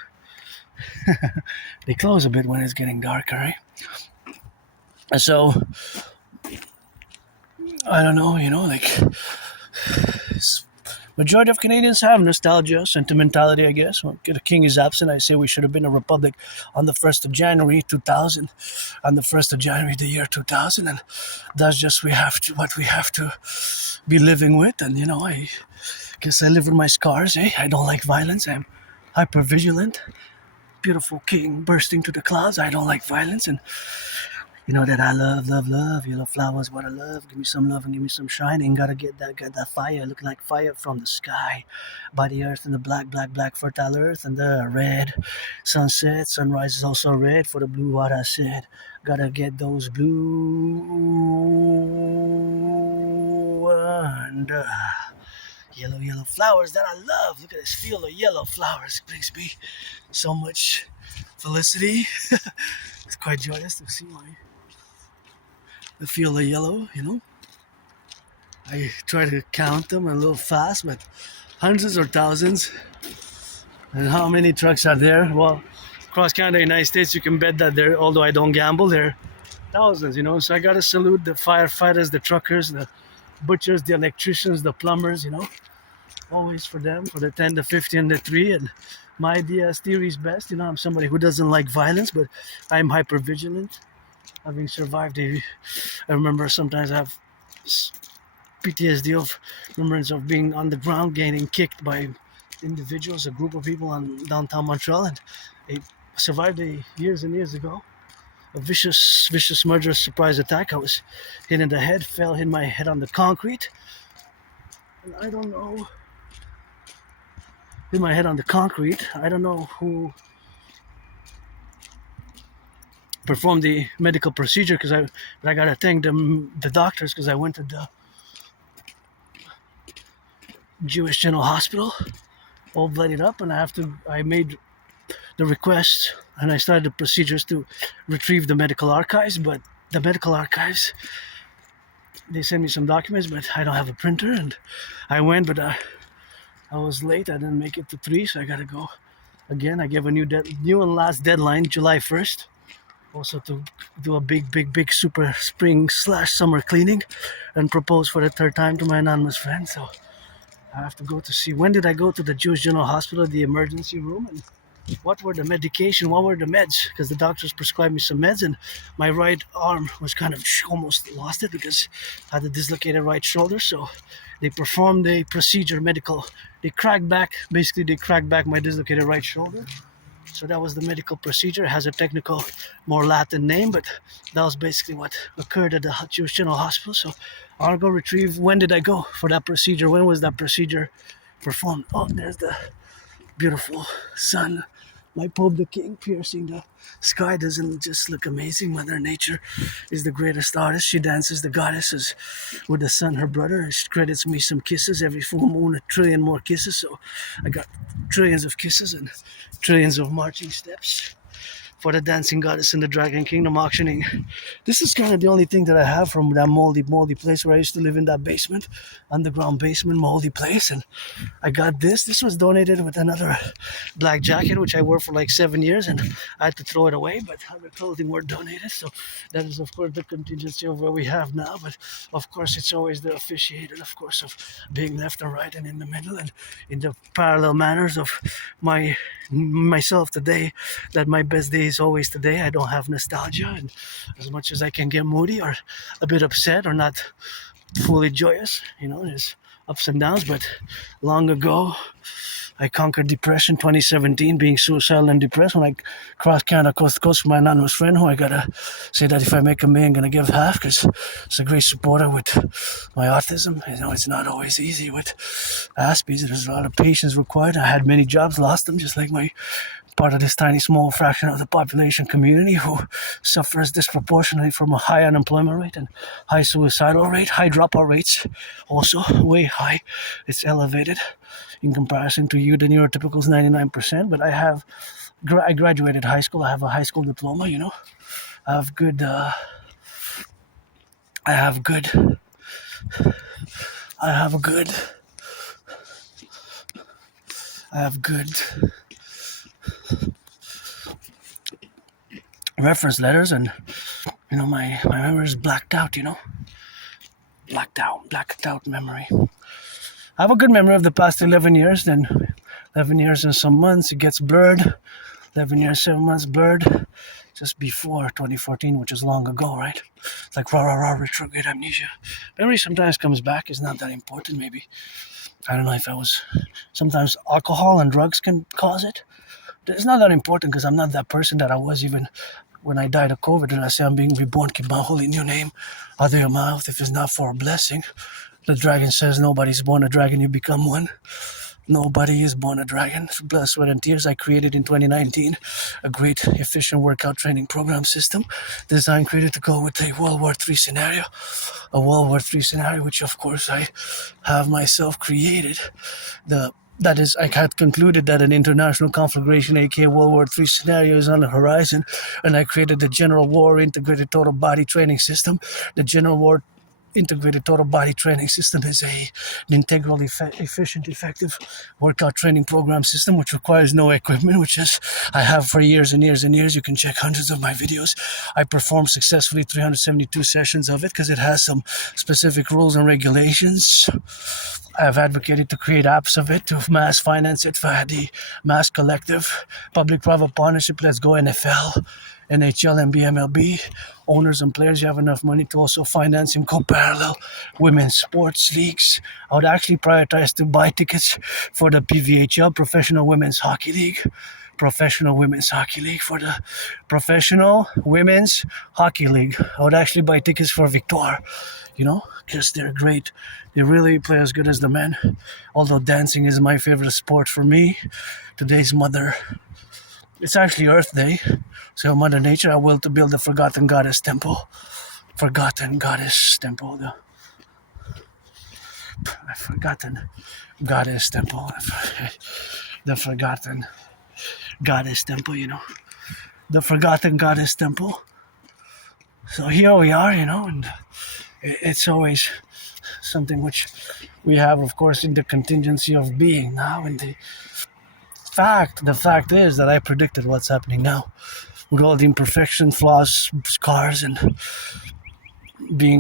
They close a bit when it's getting darker, right? And so, I don't know, majority of Canadians have nostalgia, sentimentality, I guess. When the king is absent, I say we should have been a republic on the 1st of January 2000, on the 1st of January the year 2000, and that's just what we have to be living with. And, I guess I live with my scars, I don't like violence. I'm hyper-vigilant. Beautiful king bursting to the clouds. I don't like violence, and that I love, love, love. Yellow flowers, what I love. Give me some love and give me some shining. Gotta get that fire. Look like fire from the sky. By the earth and the black, black, black fertile earth and the red. Sunset, sunrise is also red. For the blue, what I said. Gotta get those blue and yellow, yellow flowers that I love. Look at this field of yellow flowers. It brings me so much felicity. It's quite joyous to see the field of yellow, I try to count them a little fast, but hundreds or thousands. And how many trucks are there? Well, across Canada, United States, you can bet that there, although I don't gamble, there are thousands, So I gotta salute the firefighters, the truckers, the butchers, the electricians, the plumbers, Always for them, for the 10, the 50, and the 3. And my idea is theory is best. I'm somebody who doesn't like violence, but I'm hyper vigilant. Having survived I remember sometimes I have PTSD of remembrance of being on the ground, getting kicked by individuals, a group of people on downtown Montreal, and I survived years and years ago. A vicious murderous surprise attack. I was hit in the head, hit my head on the concrete. And I don't know. Hit my head on the concrete. I don't know who performed the medical procedure because I gotta thank the doctors because I went to the Jewish General Hospital, all bloodied up, and I made the request and I started the procedures to retrieve the medical archives. But the medical archives, they sent me some documents, but I don't have a printer. And I went, but I was late. I didn't make it to 3, so I gotta go again. I gave a new and last deadline, July 1st. Also to do a big super spring/summer cleaning and propose for the 3rd time to my anonymous friend. So I have to go to see when did I go to the Jewish General Hospital, the emergency room, and what were the medication, what were the meds, because the doctors prescribed me some meds, and my right arm was kind of almost lost it because I had a dislocated right shoulder. So they performed a procedure, they cracked back my dislocated right shoulder. So that was the medical procedure. It has a technical, more Latin name, but that was basically what occurred at the Jewish General Hospital. So I'll go retrieve, when did I go for that procedure? When was that procedure performed? Oh, there's the beautiful sun. My Publik piercing the sky. Doesn't just look amazing. Mother Nature is the greatest artist. She dances the goddesses with the sun, her brother. She credits me some kisses every full moon, 1 trillion more kisses. So I got trillions of kisses and trillions of marching steps for the dancing goddess in the Dragon Kingdom auctioning. This is kind of the only thing that I have from that moldy place where I used to live, in that basement, underground basement, moldy place. And I got this. This was donated with another black jacket, which I wore for like 7 years, and I had to throw it away, but other clothing were donated. So that is, of course, the contingency of what we have now. But of course, it's always the officiated, of course, of being left and right and in the middle and in the parallel manners of myself today, that my best day is always today. I don't have nostalgia, and as much as I can get moody or a bit upset or not fully joyous, there's ups and downs. But long ago I conquered depression, 2017, being suicidal and depressed, when I crossed Canada coast to coast with my anonymous friend, who I gotta say that if I make $1 million, I'm gonna give half, because it's a great supporter with my autism. It's not always easy with Aspie. There's a lot of patience required. I had many jobs, lost them, just like my part of this tiny small fraction of the population community who suffers disproportionately from a high unemployment rate and high suicidal rate, high dropout rates, also way high. It's elevated in comparison to you, the neurotypicals, 99%. But I graduated high school. I have a high school diploma. I have good reference letters, and my memory is blacked out. Blacked out memory. I have a good memory of the past 11 years. Then 11 years and some months, it gets blurred. 11 years, 7 months blurred. Just before 2014, which is long ago, right? It's like retrograde amnesia. Memory sometimes comes back. It's not that important, maybe. I don't know if sometimes alcohol and drugs can cause it. It's not that important, because I'm not that person that I was even when I died of COVID. And I say I'm being reborn, keep my holy new name out of your mouth if it's not for a blessing. The dragon says nobody's born a dragon, you become one. Nobody is born a dragon. Through blood, sweat, and tears, I created in 2019 a great, efficient workout training program system designed, created to go with a World War III scenario. A World War III scenario, which of course I have myself created. That is, I had concluded that an international conflagration, aka World War III scenario, is on the horizon, and I created the General War Integrated Total Body Training System, the General War integrated total body training system is an integral, efficient, effective workout training program system, which requires no equipment, which is I have for years and years and years. You can check hundreds of my videos. I performed successfully 372 sessions of it because it has some specific rules and regulations. I have advocated to create apps of it, to mass finance it for the mass collective, public-private partnership, let's go NFL, NHL, and MLB. Owners and players, you have enough money to also finance in co-parallel women's sports leagues. I would actually prioritize to buy tickets for the PVHL, Professional Women's Hockey League. Professional Women's Hockey League, for the Professional Women's Hockey League. I would actually buy tickets for Victoire, because they're great. They really play as good as the men. Although dancing is my favorite sport for me. Today's it's actually Earth Day. So Mother Nature, I will to build the Forgotten Goddess Temple. Forgotten Goddess Temple. The Forgotten Goddess Temple. The Forgotten Goddess Temple, The Forgotten Goddess Temple. So here we are, and it's always something which we have, of course, in the contingency of being now. And the fact is that I predicted what's happening now. With all the imperfections, flaws, scars, and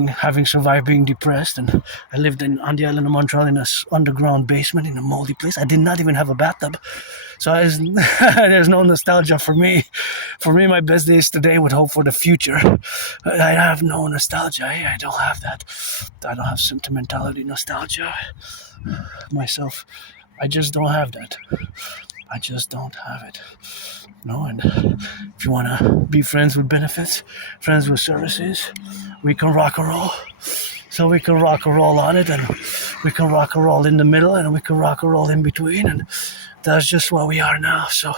having survived being depressed, and I lived on the island of Montreal in an underground basement in a moldy place. I did not even have a bathtub, so there's no nostalgia for me. For me, my best days today with hope for the future. I have no nostalgia. I don't have that. I don't have sentimentality, nostalgia myself. I just don't have that. I just don't have it. No, and if you want to be friends with benefits, friends with services, we can rock and roll. So we can rock and roll on it, and we can rock and roll in the middle, and we can rock and roll in between, and that's just where we are now. So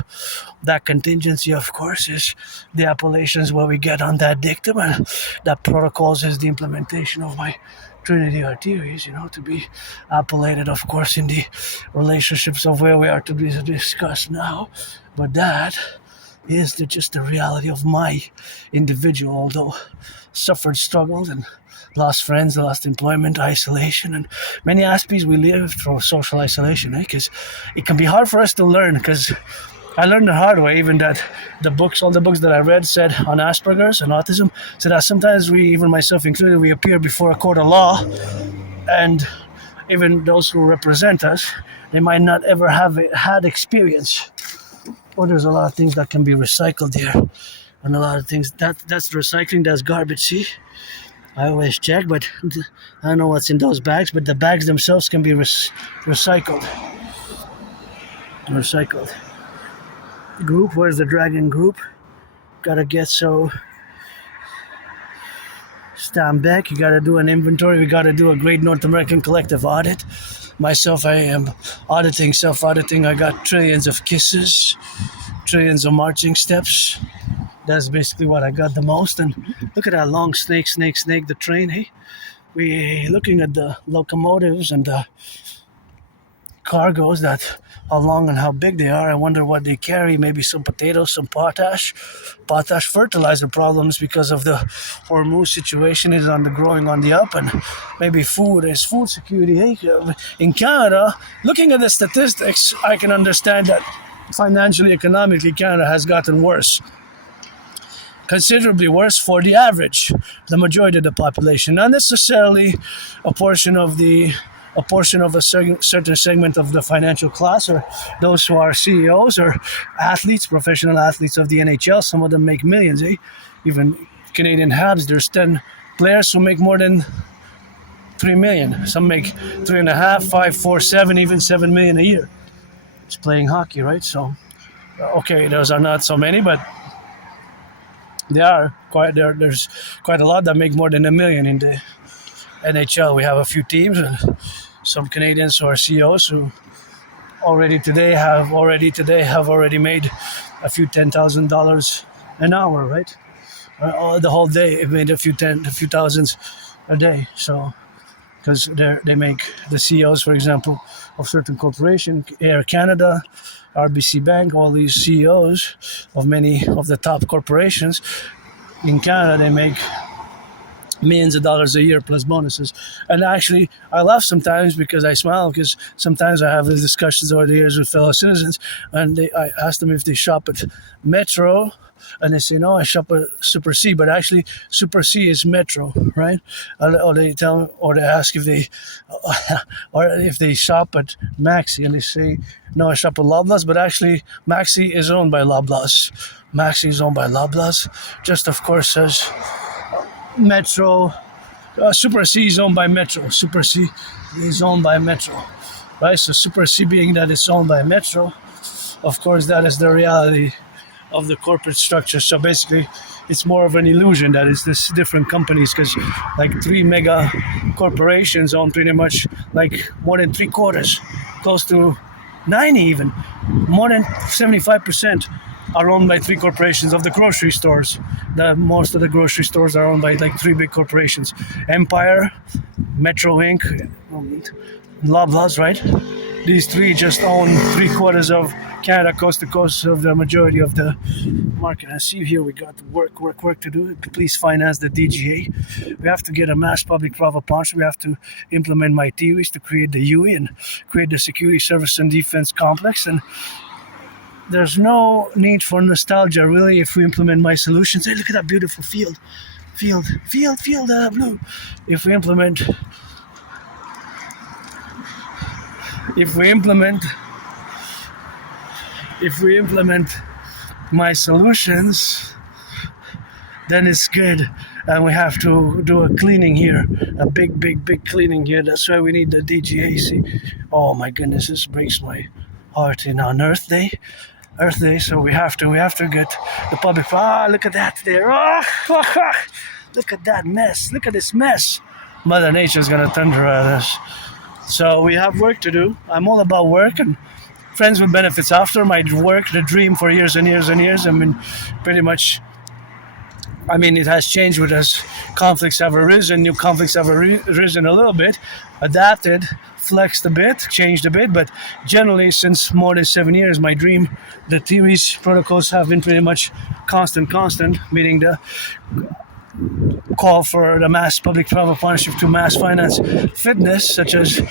that contingency, of course, is the appellations where we get on that dictum, and that protocols is the implementation of my Trinity or theories, to be appellated, of course, in the relationships of where we are to be discussed now. But that is just the reality of my individual, although suffered, struggled, and lost friends, lost employment, isolation, and many aspects we live through social isolation, because it can be hard for us to learn, because I learned the hard way, even that all the books that I read said on Asperger's and autism, said that sometimes we, even myself included, we appear before a court of law, and even those who represent us, they might not ever have had experience. Or there's a lot of things that can be recycled here, and a lot of things, that's recycling, that's garbage, see? I always check, but I don't know what's in those bags, but the bags themselves can be recycled. Group, where's the dragon group? Gotta get so stand back. You gotta do an inventory. We gotta do a great North American collective audit. Myself, I am self-auditing. I got trillions of kisses, trillions of marching steps. That's basically what I got the most. And look at that long snake, the train, hey? We looking at the locomotives and the cargoes, that how long and how big they are. I wonder what they carry. Maybe some potatoes, some potash fertilizer problems because of the Hormuz situation is growing on the up, and maybe food security. Hey, in Canada, looking at the statistics, I can understand that financially, economically, Canada has gotten worse. Considerably worse for the average, the majority of the population, not necessarily a portion of a certain segment of the financial class, or those who are CEOs or athletes, professional athletes of the NHL. Some of them make millions, eh? Even Canadian Habs, there's 10 players who make more than 3 million. Some make 3.5, 5, 4, 7, even 7 million a year. It's playing hockey, right? So, okay, those are not so many, but there's quite a lot that make more than 1 million in the NHL. We have a few teams and some Canadians who are CEOs who already today have made a few $10,000 an hour, right? The whole day it made a few thousands a day. So because they make the CEOs, for example, of certain corporation, Air Canada, RBC Bank, all these CEOs of many of the top corporations in Canada, they make millions of dollars a year plus bonuses. And actually, I laugh sometimes because I smile because sometimes I have these discussions over the years with fellow citizens, and I ask them if they shop at Metro, and they say, no, I shop at Super C, but actually Super C is Metro, right? Or they tell me, or they ask if they, or if they shop at Maxi, and they say, no, I shop at Loblaws, but actually Maxi is owned by Loblaws. Maxi is owned by Loblaws, just of course as Metro. Super C is owned by Metro. Super C is owned by Metro, right? So Super C being that it's owned by Metro, of course that is the reality of the corporate structure. So basically, it's more of an illusion that it's this different companies, because like 3 mega corporations own pretty much like more than 3/4, close to 90 even, more than 75% are owned by 3 corporations of the grocery stores. Most of the grocery stores are owned by like 3 big corporations: Empire, Metro Inc., Loblaws, right? These 3 just own 3/4 of Canada, coast to coast, of the majority of the market. And see here, we got work to do. Please finance the DGA. We have to get a mass public-private partnership. We have to implement my theories to create the UE and create the security service and defense complex. And there's no need for nostalgia, really, if we implement my solutions. Hey, look at that beautiful field, blue. If we implement my solutions, then it's good. And we have to do a cleaning here, a big cleaning here. That's why we need the DGA. See, oh my goodness, this breaks my heart. On Earth Day. So we have to get the public. Look at that there. Look at that mess. Look at this mess. Mother Nature's gonna thunder at us. So we have work to do. I'm all about work and friends with benefits after my work, the dream for years and years and years. Pretty much, it has changed with as conflicts have arisen, new conflicts have arisen a little bit, adapted, flexed a bit, changed a bit, but generally since more than 7 years, my dream, the theories, protocols have been pretty much constant, meaning the call for the mass public-private partnership to mass finance fitness, such as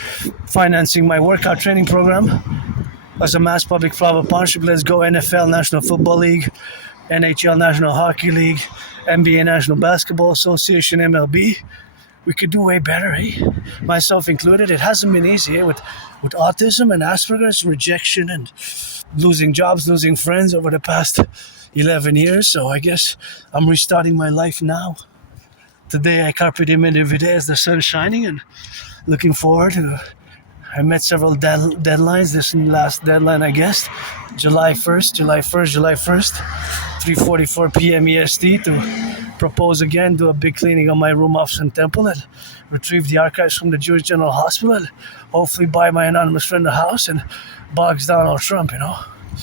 financing my workout training program as a mass public-private partnership. Let's go NFL, National Football League, NHL, National Hockey League, NBA, National Basketball Association, MLB. We could do way better, myself included. It hasn't been easy, with autism and Asperger's, rejection and losing jobs, losing friends over the past 11 years. So I guess I'm restarting my life now. Today I carpe diem every day as the sun is shining, and looking forward to. I met several deadlines. This last deadline, I guess, July 1st, 3:44 p.m. EST, to propose again, do a big cleaning on my room, office, and temple, and retrieve the archives from the Jewish General Hospital, and hopefully buy my anonymous friend a house and box Donald Trump,